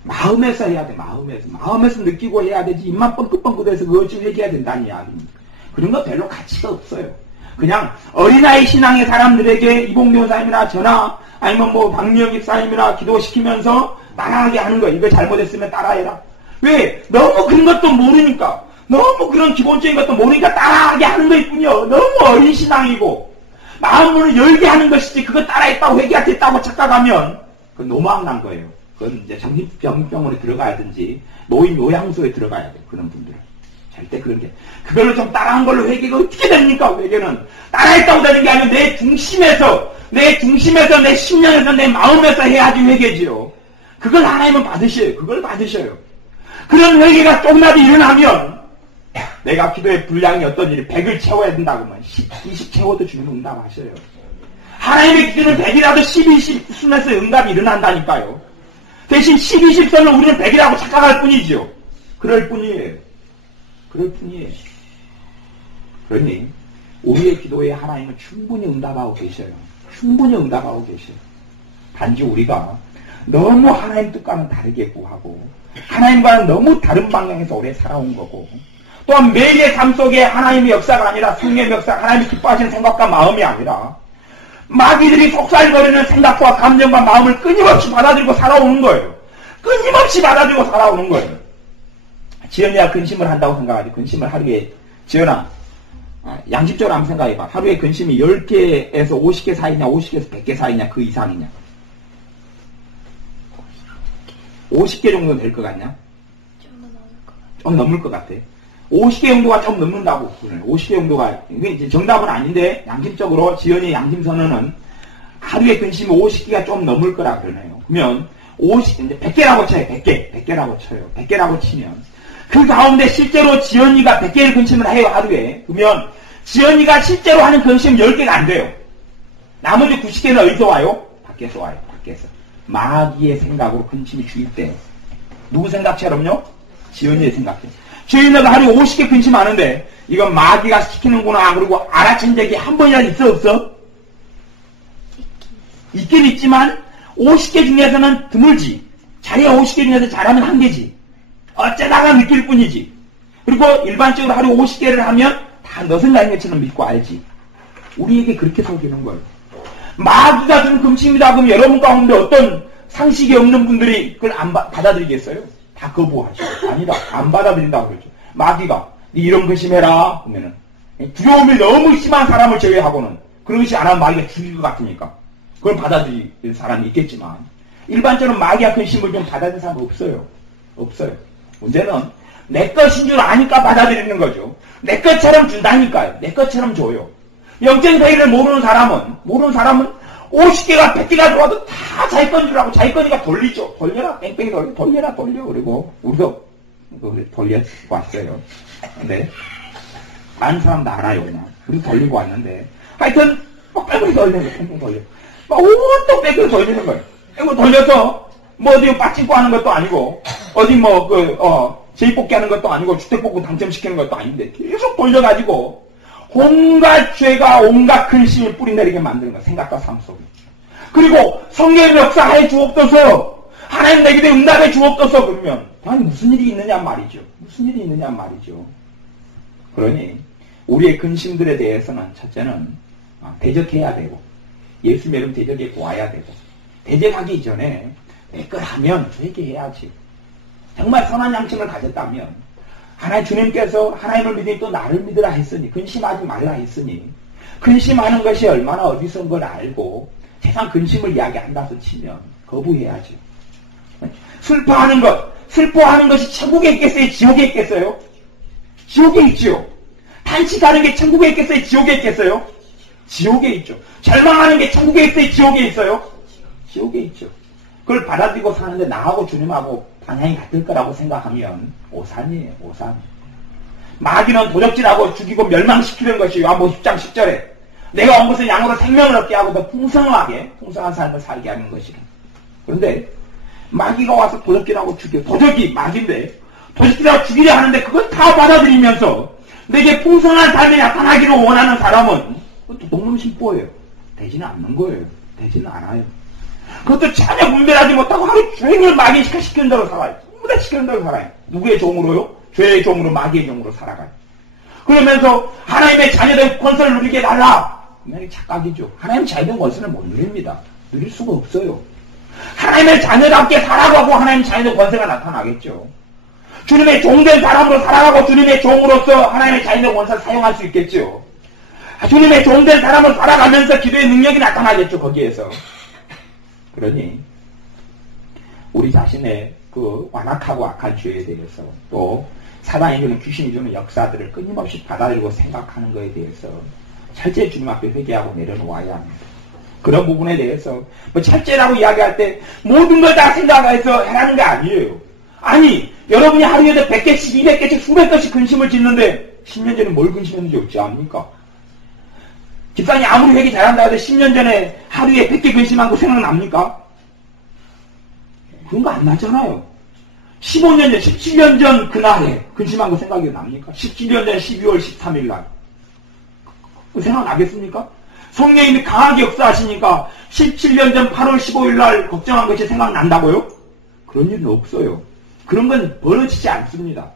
마음에서 해야 돼, 마음에서. 마음에서 느끼고 해야 되지, 입만 뻥긋뻥긋해서 그것 좀 얘기해야 된다는 이야기입니다. 그런 거 별로 가치가 없어요. 그냥 어린아이 신앙의 사람들에게 이봉교사님이나 저나 아니면 박미영 집사님이나 기도시키면서 따라하게 하는 거예요. 이거 잘못했으면 따라해라. 왜? 너무 그런 것도 모르니까. 너무 그런 기본적인 것도 모르니까 따라하게 하는 것일 뿐이요. 너무 어린 신앙이고 마음을 열게 하는 것이지 그거 따라했다고 회개했다고 착각하면 그건 노망 난 거예요. 그건 이제 정신병원에 들어가야든지 노인 요양소에 들어가야 돼요. 그런 분들은. 절대 그런 게 그걸로 좀 따라한 걸로 회개가 어떻게 됩니까? 회개는 따라했다고 되는 게 아니라 내 중심에서 내 심령에서 내 마음에서 해야지 회개지요. 그걸 하나님은 받으셔요. 그걸 받으셔요. 그런 회개가 조금이라도 일어나면 내가 기도의 분량이 어떤 일이 100을 채워야 된다고 하면 10, 20 채워도 주님 응답하셔요. 하나님의 기도는 100이라도 10, 20 순에서 응답이 일어난다니까요. 대신 10, 20 선을 우리는 100이라고 착각할 뿐이죠. 그럴 뿐이에요. 그러니 우리의 기도에 하나님은 충분히 응답하고 계셔요. 단지 우리가 너무 하나님 뜻과는 다르게 구하고 하나님과는 너무 다른 방향에서 오래 살아온 거고 또한 매일의 삶 속에 하나님의 역사가 아니라 성령의 역사, 하나님이 기뻐하시는 생각과 마음이 아니라 마귀들이 속살거리는 생각과 감정과 마음을 끊임없이 받아들이고 살아오는 거예요. 지연이가 근심을 한다고 생각하지. 근심을 하루에, 지연아, 양심적으로 한번 생각해봐. 하루에 근심이 10개에서 50개 사이냐, 50개에서 100개 사이냐, 그 이상이냐. 50개 정도 될 것 같냐? 좀 넘을 것 같아. 50개 정도가 좀 넘는다고. 50개 정도가. 이게 이제 정답은 아닌데, 양심적으로 지연이의 양심 선언은 하루에 근심이 50개가 좀 넘을 거라 그러네요. 그러면 이제 100개라고 쳐요. 100개라고 쳐요. 100개라고 치면. 그 가운데 실제로 지연이가 100개를 근심을 해요, 하루에. 그러면 지연이가 실제로 하는 근심 10개가 안 돼요. 나머지 90개는 어디서 와요? 밖에서 와요, 밖에서. 마귀의 생각으로 근심이 주입 때. 누구 생각처럼요? 지연이의 생각처럼. 지연이가 하루에 50개 근심하는데, 이건 마귀가 시키는구나. 그리고 알아챈 적이 한 번이라도 있어, 없어? 있긴 있지만, 50개 중에서는 드물지. 자기가 50개 중에서 잘하면 한 개지. 어쩌다가 느낄 뿐이지. 그리고 일반적으로 하루에 50개를 하면 다 너 생각인 것처럼 믿고 알지. 우리에게 그렇게 속이는 거예요. 마귀가 준 금침이다 그러면 여러분 가운데 어떤 상식이 없는 분들이 그걸 안 받아들이겠어요? 다 거부하죠. 아니다. 안 받아들인다고 그러죠. 마귀가 네 이런 근심해라 그러면은 두려움이 너무 심한 사람을 제외하고는 그런 것이 안 하면 마귀가 죽일 것 같으니까 그걸 받아들일 사람이 있겠지만 일반적으로 마귀가 근심을 좀 받아들이는 사람은 없어요. 없어요. 문제는 내 것인 줄 아니까 받아들이는 거죠. 내 것처럼 준다니까요. 내 것처럼 줘요. 영적 세계를 모르는 사람은 50개가 100개가 들어와도 다 자기 건 줄 알고 자기 거니까 돌리죠. 돌려라 뺑뺑이 돌려라 그리고 우리도 돌려서 왔어요. 근데 많은 사람도 알아요. 그냥 우리 돌리고 왔는데 하여튼 막 뺑뺑이 돌리는 거예요. 뺑뺑이 돌려. 막 온통 뺑뺑이 돌리는 거예요. 이거 돌려서 뭐 어디 빠찡고 하는 것도 아니고 어디 제입뽑기 하는 것도 아니고 주택복구 당첨시키는 것도 아닌데 계속 돌려가지고 온갖 죄가 온갖 근심을 뿌리내리게 만드는 거야. 생각과 삶 속에. 그리고 성령의 역사해 주옵소서. 하나님 내 기도에 응답해 주옵소서. 그러면 아니 무슨 일이 있느냐 말이죠. 무슨 일이 있느냐 말이죠. 그러니 우리의 근심들에 대해서는 첫째는 대적해야 되고 예수 믿음 대적에 와야 되고 대적하기 전에 내 걸 하면 회개해야지. 정말 선한 양심을 가졌다면 하나님 주님께서 하나님을 믿으니 또 나를 믿으라 했으니 근심하지 말라 했으니 근심하는 것이 얼마나 어디서인 걸 알고 세상 근심을 이야기한다고 치면 거부해야죠. 슬퍼하는 것이 천국에 있겠어요? 지옥에 있겠어요? 지옥에 있죠. 탄식하는 게 천국에 있겠어요? 지옥에 있겠어요? 지옥에 있죠. 절망하는 게 천국에 있어요? 지옥에 있어요? 지옥에 있죠. 그걸 받아들이고 사는데 나하고 주님하고 방향이 같을 거라고 생각하면 오산이에요. 오산. 마귀는 도적질하고 죽이고 멸망시키는 것이 요한복음 10장 10절에 내가 온 것은 양으로 생명을 얻게 하고 더 풍성한 삶을 살게 하는 것이라. 그런데 마귀가 와서 도적질하고 죽여. 도적이 마귀인데 도적질하고 죽이려 하는데 그걸 다 받아들이면서 내게 풍성한 삶이 나타나기를 원하는 사람은 그것도 동문심보예요. 되지는 않는 거예요. 되지는 않아요. 그것도 전혀 분별하지 못하고 하루 종일 마귀 시키는 대로 살아요. 전부 다 시키는 대로 살아요. 누구의 종으로요? 죄의 종으로 마귀의 종으로 살아가요. 그러면서 하나님의 자녀된 권세를 누리게 달라. 분명히 착각이죠. 하나님 자녀된 권세는 못 누립니다. 누릴 수가 없어요. 하나님의 자녀답게 살아가고 하나님 자녀된 권세가 나타나겠죠. 주님의 종된 사람으로 살아가고 주님의 종으로서 하나님의 자녀된 권세를 사용할 수 있겠죠. 주님의 종된 사람으로 살아가면서 기도의 능력이 나타나겠죠. 거기에서. 그러니 우리 자신의 그 완악하고 악한 죄에 대해서 또 사단이 주는 귀신이 주는 역사들을 끊임없이 받아들이고 생각하는 것에 대해서 철저히 주님 앞에 회개하고 내려놓아야 합니다. 그런 부분에 대해서 뭐 철저라고 이야기할 때 모든 걸 다 생각해서 해라는 게 아니에요. 아니 여러분이 하루에도 100개씩 200개씩 수백 개씩 근심을 짓는데 10년 전에 뭘 근심했는지 없지 않습니까? 집사님이 아무리 회개 잘한다 해도 10년 전에 하루에 100개 근심한 거 생각납니까? 그런 거 안 나잖아요. 15년 전, 17년 전 그날에 근심한 거 생각이 납니까? 17년 전 12월 13일 날. 그 생각나겠습니까? 성령님이 강하게 역사하시니까 17년 전 8월 15일 날 걱정한 것이 생각난다고요? 그런 일은 없어요. 그런 건 벌어지지 않습니다.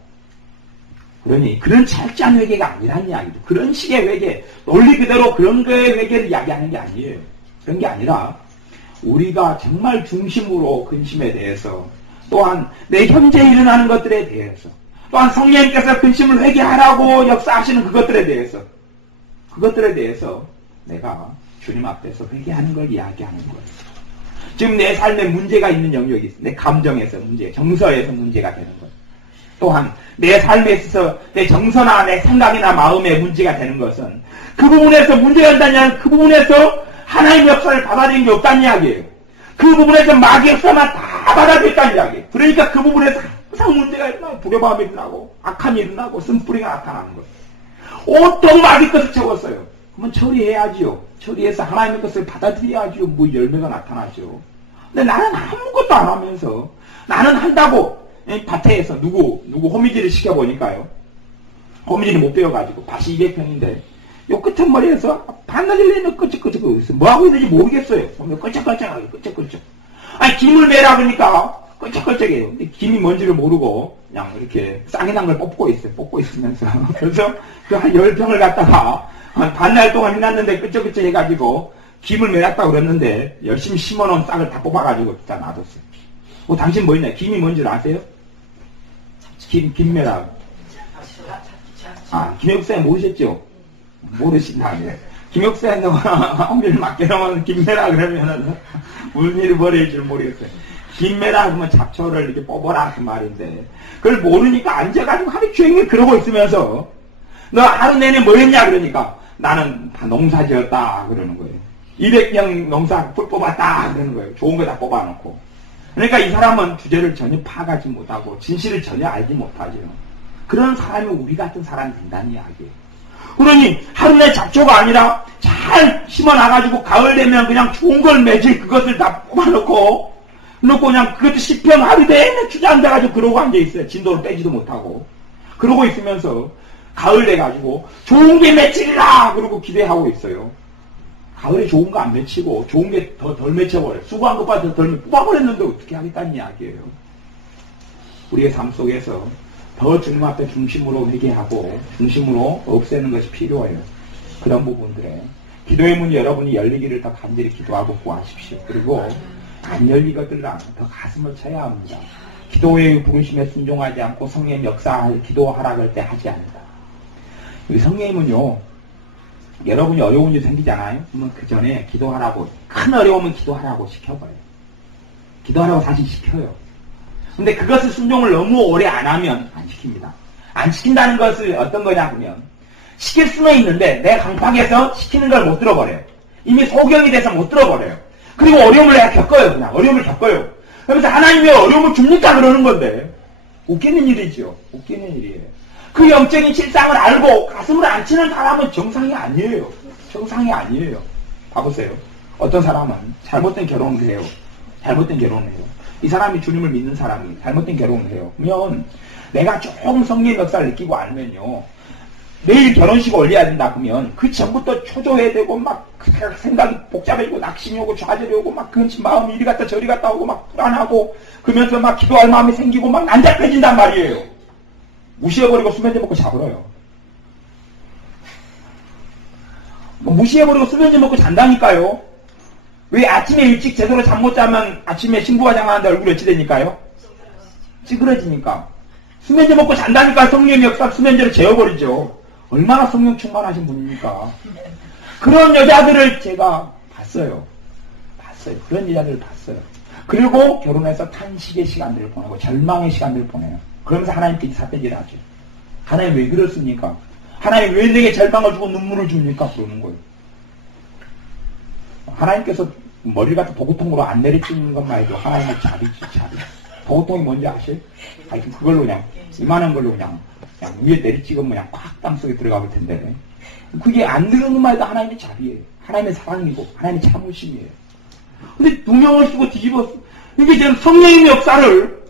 그러니 그런 철저한 회개가 아니라는 이야기죠. 그런 식의 회개, 논리 그대로 그런 거의 회개를 이야기하는 게 아니에요. 그런 게 아니라 우리가 정말 중심으로 근심에 대해서 또한 내 현재 일어나는 것들에 대해서 또한 성령님께서 근심을 회개하라고 역사하시는 그것들에 대해서 내가 주님 앞에서 회개하는 걸 이야기하는 거예요. 지금 내 삶에 문제가 있는 영역이 있어. 내 감정에서 문제, 정서에서 문제가 되는 거예요. 또한 내 삶에 있어서 내 정서나 내 생각이나 마음에 문제가 되는 것은 그 부분에서 문제가 된다면 그 부분에서 하나님의 역사를 받아들인 게 없다는 이야기예요. 그 부분에서 마귀의 역사만 다 받아들였다는 이야기예요. 그러니까 그 부분에서 항상 문제가 일어나고 불효감이 일어나고 악함이 일어나고 쓴뿌리가 나타나는 거예요. 온통 마귀 것을 채웠어요. 그러면 처리해야지요. 처리해서 하나님의 것을 받아들여야지요. 뭐 열매가 나타나죠. 근데 나는 아무것도 안 하면서 나는 한다고 밭에서 누구 호미질을 시켜보니까요. 호미질이 못 배워가지고 밭이 200평인데 요 끝에 머리에서 반나절 내내 끄적끄적 있어요. 뭐하고 있는지 모르겠어요. 끄적끄적하게 끄적끄적. 아니 김을 매라 그러니까 끄적끄적해요. 근데 김이 뭔지를 모르고 그냥 이렇게 쌍이 난 걸 뽑고 있어요. 뽑고 있으면서. 그래서 그 한 10평을 갖다가 한 반날 동안 해놨는데 끄적끄적 해가지고 김을 매놨다고 그랬는데 열심히 심어놓은 싹을 다 뽑아가지고 진짜 놔뒀어요. 당신 뭐였냐? 김이 뭔지 아세요? 김매라. 김혁사에 모르셨죠? 모르신다네. 김혁사에 엄밀히 맡겨놓으면 김매라 그러면은 무슨 일이 벌어질 줄 모르겠어요. 김매라 그러면 잡초를 이렇게 뽑아라 그 말인데 그걸 모르니까 앉아가지고 하루 종일 그러고 있으면서 너 하루 내내 뭐 했냐 그러니까 나는 다 농사 지었다 그러는 거예요. 200명 농사 풀 뽑았다 그러는 거예요. 좋은 거 다 뽑아놓고. 그러니까 이 사람은 주제를 전혀 파악하지 못하고 진실을 전혀 알지 못하죠. 그런 사람이 우리 같은 사람이 된다는 이야기예요. 그러니 하루내 잡초가 아니라 잘 심어놔가지고 가을 되면 그냥 좋은 걸 매질 그것을 다 뽑아놓고 그냥 그것도 10평 하루 내내 주저앉아가지고 그러고 앉아있어요. 진도를 빼지도 못하고. 그러고 있으면서 가을 돼가지고 좋은 게 맺히리라 그러고 기대하고 있어요. 가을에 좋은 거 안 맺히고 좋은 게 더 덜 맺혀버려요. 수고한 것보다 더 덜 뽑아버렸는데 어떻게 하겠다는 이야기예요. 우리의 삶 속에서 더 주님 앞에 중심으로 회개하고 중심으로 없애는 것이 필요해요. 그런 부분들에 기도의 문이 여러분이 열리기를 더 간절히 기도하고 구하십시오. 그리고 안 열리거들랑 더 가슴을 쳐야 합니다. 기도의 부르심에 순종하지 않고 성령의 역사할 기도하라 그럴 때 하지 않는다. 우리 성령님은요, 여러분이 어려운 일 생기잖아요? 그러면 그 전에 기도하라고, 큰 어려움은 기도하라고 시켜버려요. 기도하라고 사실 시켜요. 근데 그것을 순종을 너무 오래 안 하면 안 시킵니다. 안 시킨다는 것을 어떤 거냐 하면, 시킬 수는 있는데 내가 강팍해서 시키는 걸 못 들어버려요. 이미 소경이 돼서 못 들어버려요. 그리고 어려움을 내가 겪어요. 그냥 어려움을 겪어요. 그러면서 하나님이 어려움을 줍니까 그러는 건데 웃기는 일이죠. 웃기는 일이에요. 그 영적인 실상을 알고 가슴을 안 치는 사람은 정상이 아니에요. 정상이 아니에요. 봐보세요. 어떤 사람은 잘못된 결혼을 해요. 잘못된 결혼을 해요. 이 사람이 주님을 믿는 사람이 잘못된 결혼을 해요. 그러면 내가 조금 성령의 역사를 느끼고 알면요. 내일 결혼식 올려야 된다 그러면 그 전부터 초조해야 되고 막 생각이 복잡해지고 낙심이 오고 좌절이 오고 막 그 마음이 이리 갔다 저리 갔다 오고 막 불안하고 그러면서 막 기도할 마음이 생기고 막 난잡해진단 말이에요. 무시해버리고 수면제 먹고 자버려요. 무시해버리고 수면제 먹고 잔다니까요. 왜 아침에 일찍 제대로 잠 못 자면 아침에 신부화장하는데 얼굴이 어찌 되니까요? 찌그러지니까. 수면제 먹고 잔다니까 성령의 역사 수면제를 재워버리죠. 얼마나 성령 충만하신 분입니까? 그런 여자들을 제가 봤어요. 그런 여자들을 봤어요. 그리고 결혼해서 탄식의 시간들을 보내고 절망의 시간들을 보내요. 그러면서 하나님께 삿대질 하죠. 하나님 왜 그렇습니까? 하나님 왜 내게 절망을 주고 눈물을 줍니까? 그러는 거예요. 하나님께서 머리를 갖다 도구통으로 안 내리치는 것만 해도 하나님의 자비지, 자비. 도구통이 뭔지 아세요? 아니, 그걸로 그냥, 이만한 걸로 그냥 위에 내리찍으면 그냥 꽉 땅속에 들어가 볼 텐데. 그게 안 들어오는 것만 해도 하나님의 자비예요. 하나님의 사랑이고, 하나님의 참으심이에요. 근데 두 명을 쓰고 뒤집었어. 이게 지금 성령의 역사를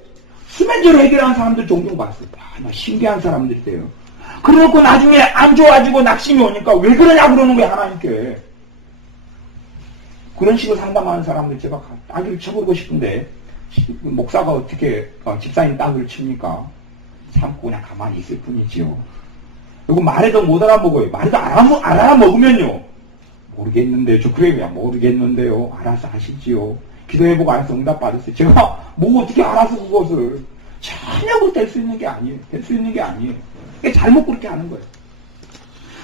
수면제로 해결하는 사람들 종종 봤어요. 신기한 사람들이에요. 그래놓고 나중에 안 좋아지고 낙심이 오니까 왜 그러냐 그러는 거야, 하나님께. 그런 식으로 상담하는 사람들 제가 따귀를 쳐보고 싶은데, 목사가 어떻게 집사님 따귀를 칩니까? 참고 그냥 가만히 있을 뿐이지요. 그리고 말해도 못 알아먹어요. 말해도 알아먹으면요. 모르겠는데요. 저 그래 그냥 모르겠는데요. 알아서 하시지요. 기도해보고 알아서 응답 받았어요. 제가 뭐 어떻게 알아서 그것을 전혀 될 수 있는 게 아니에요. 될 수 있는 게 아니에요. 그게 잘못 그렇게 하는 거예요.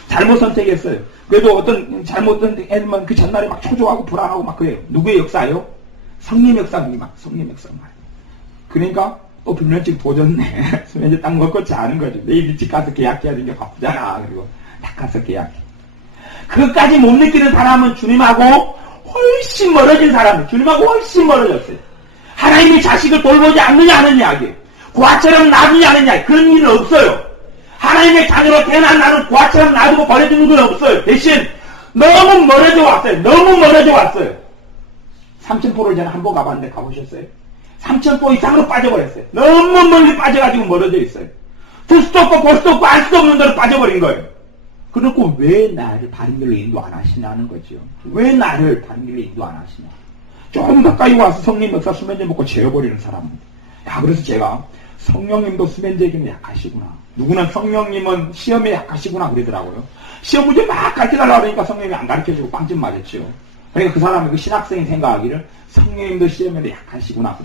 잘못 선택했어요. 그래도 어떤 잘못 선택하면 그 전날에 막 초조하고 불안하고 막 그래요. 누구의 역사예요? 성령 역사입니다. 성령 역사만. 그러니까 불면증 도졌네. 수면제 딱 먹고 자는 거죠. 내일 일찍 가서 계약해야 되는 게 바쁘잖아. 그리고 딱 가서 계약해. 그것까지 못 느끼는 사람은 주님하고 훨씬 멀어진 사람이에요. 주님하고 훨씬 멀어졌어요. 하나님이 자식을 돌보지 않느냐는 이야기예요. 고아처럼 놔두냐는 이야기. 그런 일은 없어요. 하나님의 자녀로 태어난 나는 고아처럼 놔두고 버려주는 건 없어요. 대신 너무 멀어져 왔어요. 너무 멀어져 왔어요. 삼천포를 저는 한 번 가봤는데 가보셨어요? 삼천포 이상으로 빠져버렸어요. 너무 멀리 빠져가지고 멀어져 있어요. 들 수도 없고 볼 수도 없고 알 수도 없는 데로 빠져버린 거예요. 그렇고 왜 나를 바른 길로 인도 안 하시냐는 거죠. 왜 나를 바른 길로 인도 안 하시냐. 조금 가까이 와서 성령 역사 수면제 먹고 재워버리는 사람입니다. 야, 그래서 제가 성령님도 수면제에게는 약하시구나. 누구는 성령님은 시험에 약하시구나 그러더라고요. 시험 문제 막 가르쳐달라고 그러니까 성령님이 안 가르쳐주고 빵점 맞았죠. 그러니까 그 사람이 그 신학생이 생각하기를 성령님도 시험에도 약하시구나.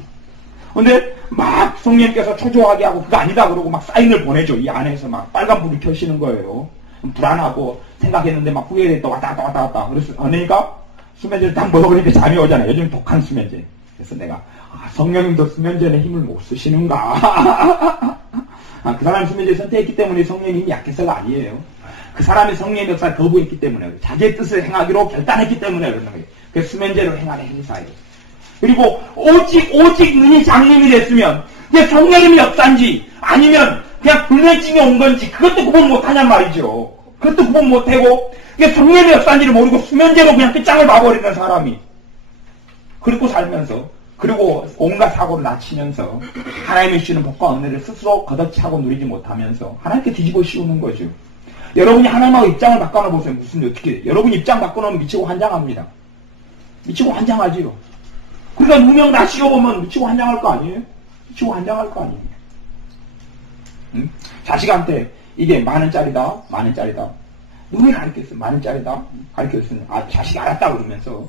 근데 막 성령님께서 초조하게 하고 그거 아니다 그러고 막 사인을 보내죠. 이 안에서 막 빨간 불이 켜시는 거예요. 불안하고 생각했는데 막 후회했다 왔다 갔다. 그래서 그러니까 수면제를 딱 먹으니까 잠이 오잖아요. 요즘 독한 수면제. 그래서 내가 성령님도 수면제는 힘을 못 쓰시는가. 그 사람이 수면제 선택했기 때문에 성령님이 약해서가 아니에요. 그 사람이 성령의 역사를 거부했기 때문에 자기의 뜻을 행하기로 결단했기 때문에 그러는 거예요. 그 수면제로 행하는 행사예요. 그리고 오직 눈이 장님이 됐으면 그냥 성령님이 역사인지 아니면 그냥 불면증이 온 건지 그것도 구분 못하냔 말이죠. 그것도 구분 못하고 그냥 성령의 역사인지를 모르고 수면제로 그냥 끝장을 봐버리는 사람이 그렇고 살면서 그리고 온갖 사고를 낮추면서 하나님이 주시는 복과 은혜를 스스로 걷어차고 누리지 못하면서 하나님께 뒤집어 씌우는 거죠. 여러분이 하나님하고 입장을 바꿔놓으세요. 무슨 어떻게 여러분 입장 바꿔놓으면 미치고 환장합니다. 미치고 환장하지요. 그러니까 누명 다 씌워보면 미치고 환장할 거 아니에요? 미치고 환장할 거 아니에요. 응? 자식한테 이게 10,000원짜리다. 누구를 가르쳤어요? 10,000원짜리다. 가르쳤어요. 자식이 알았다 그러면서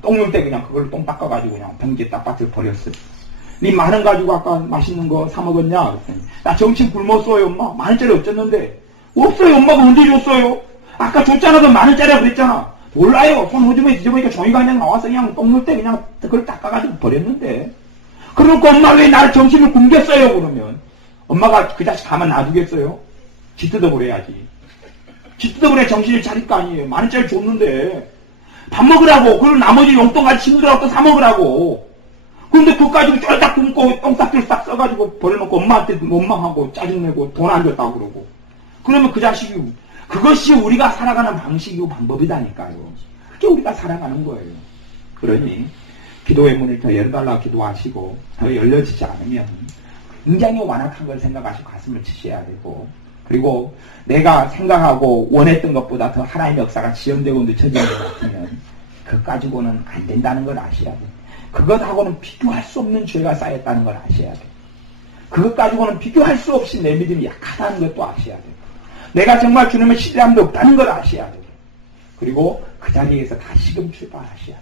똥 눌 때 그냥 그걸로 똥 닦아가지고 그냥 봉지에 딱 빠뜨려 버렸어요. 니 10,000원 가지고 아까 맛있는 거 사 먹었냐? 그랬더니 나 정신 굶었어요 엄마. 10,000원짜리 어쩌는데? 없어요. 엄마가 언제 줬어요? 아까 줬잖아. 그 10,000원짜리라고 그랬잖아. 몰라요. 손 오줌에 뒤져보니까 종이가 그냥 나와서 그냥 똥 눌 때 그냥 그걸 닦아가지고 버렸는데. 그러니까 엄마 왜 나를 정신을 굶겼어요? 그러면 엄마가 그 자식 가만 놔두겠어요? 쥐 뜯어버려야지. 쥐 뜯어버려야 정신을 차릴 거 아니에요. 10,000원짜리 줬는데 밥 먹으라고. 그리고 나머지 용돈까지 친구들하고 또 사 먹으라고. 그런데 그거 가지고 쫄딱 굶고 똥싹들 싹 써가지고 버려놓고 엄마한테 원망하고 짜증내고 돈 안 줬다고 그러고. 그러면 그 자식이 그것이 우리가 살아가는 방식이고 방법이다니까요. 그게 우리가 살아가는 거예요. 그러니 기도의 문을 더 열어달라고 기도하시고 더 열려지지 않으면 굉장히 완악한 걸 생각하시고 가슴을 치셔야 되고 그리고 내가 생각하고 원했던 것보다 더 하나님의 역사가 지연되고 늦춰지는 것 같으면 그것 가지고는 안 된다는 걸 아셔야 돼요. 그것하고는 비교할 수 없는 죄가 쌓였다는 걸 아셔야 돼요. 그것 가지고는 비교할 수 없이 내 믿음이 약하다는 것도 아셔야 돼요. 내가 정말 주님을 신뢰함도 없다는 걸 아셔야 돼요. 그리고 그 자리에서 다시금 출발하셔야 돼요.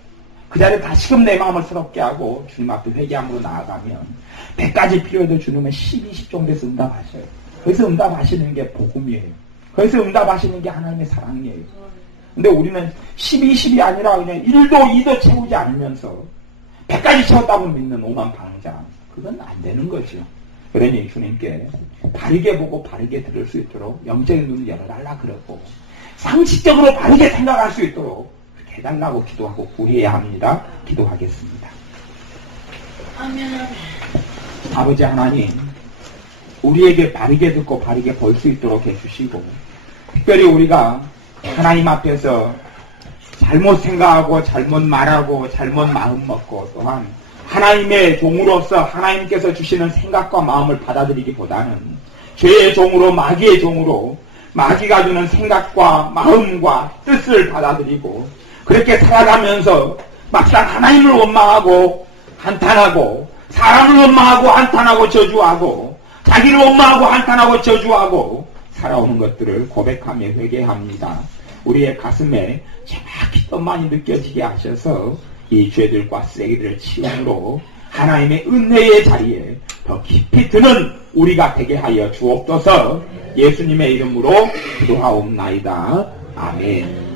그 자리에 다시금 내 마음을 새롭게 하고 주님 앞에 회개함으로 나아가면 100가지 필요해도 주님은 10, 20 정도에서 응답하셔요. 거기서 응답하시는 게 복음이에요. 거기서 응답하시는 게 하나님의 사랑이에요. 근데 우리는 10, 20이 아니라 그냥 1도 2도 채우지 않으면서 100가지 채웠다고 믿는 오만 방자. 그건 안 되는 거죠. 그러니 주님께 바르게 보고 바르게 들을 수 있도록 영적인 눈을 열어달라 그러고 상식적으로 바르게 생각할 수 있도록 해달라고 기도하고 구해야 합니다. 기도하겠습니다. 아멘. 아버지 하나님, 우리에게 바르게 듣고 바르게 볼 수 있도록 해주시고 특별히 우리가 하나님 앞에서 잘못 생각하고 잘못 말하고 잘못 마음 먹고 또한 하나님의 종으로서 하나님께서 주시는 생각과 마음을 받아들이기보다는 죄의 종으로 마귀의 종으로 마귀가 주는 생각과 마음과 뜻을 받아들이고 그렇게 살아가면서 막상 하나님을 원망하고 한탄하고 사람을 원망하고 한탄하고 저주하고 자기를 원망하고 한탄하고 저주하고 살아오는 것들을 고백하며 회개합니다. 우리의 가슴에 정확히 뜻만이 느껴지게 하셔서 이 죄들과 쓰레기들을 치움으로 하나님의 은혜의 자리에 더 깊이 드는 우리가 되게 하여 주옵소서. 예수님의 이름으로 기도하옵나이다. 아멘.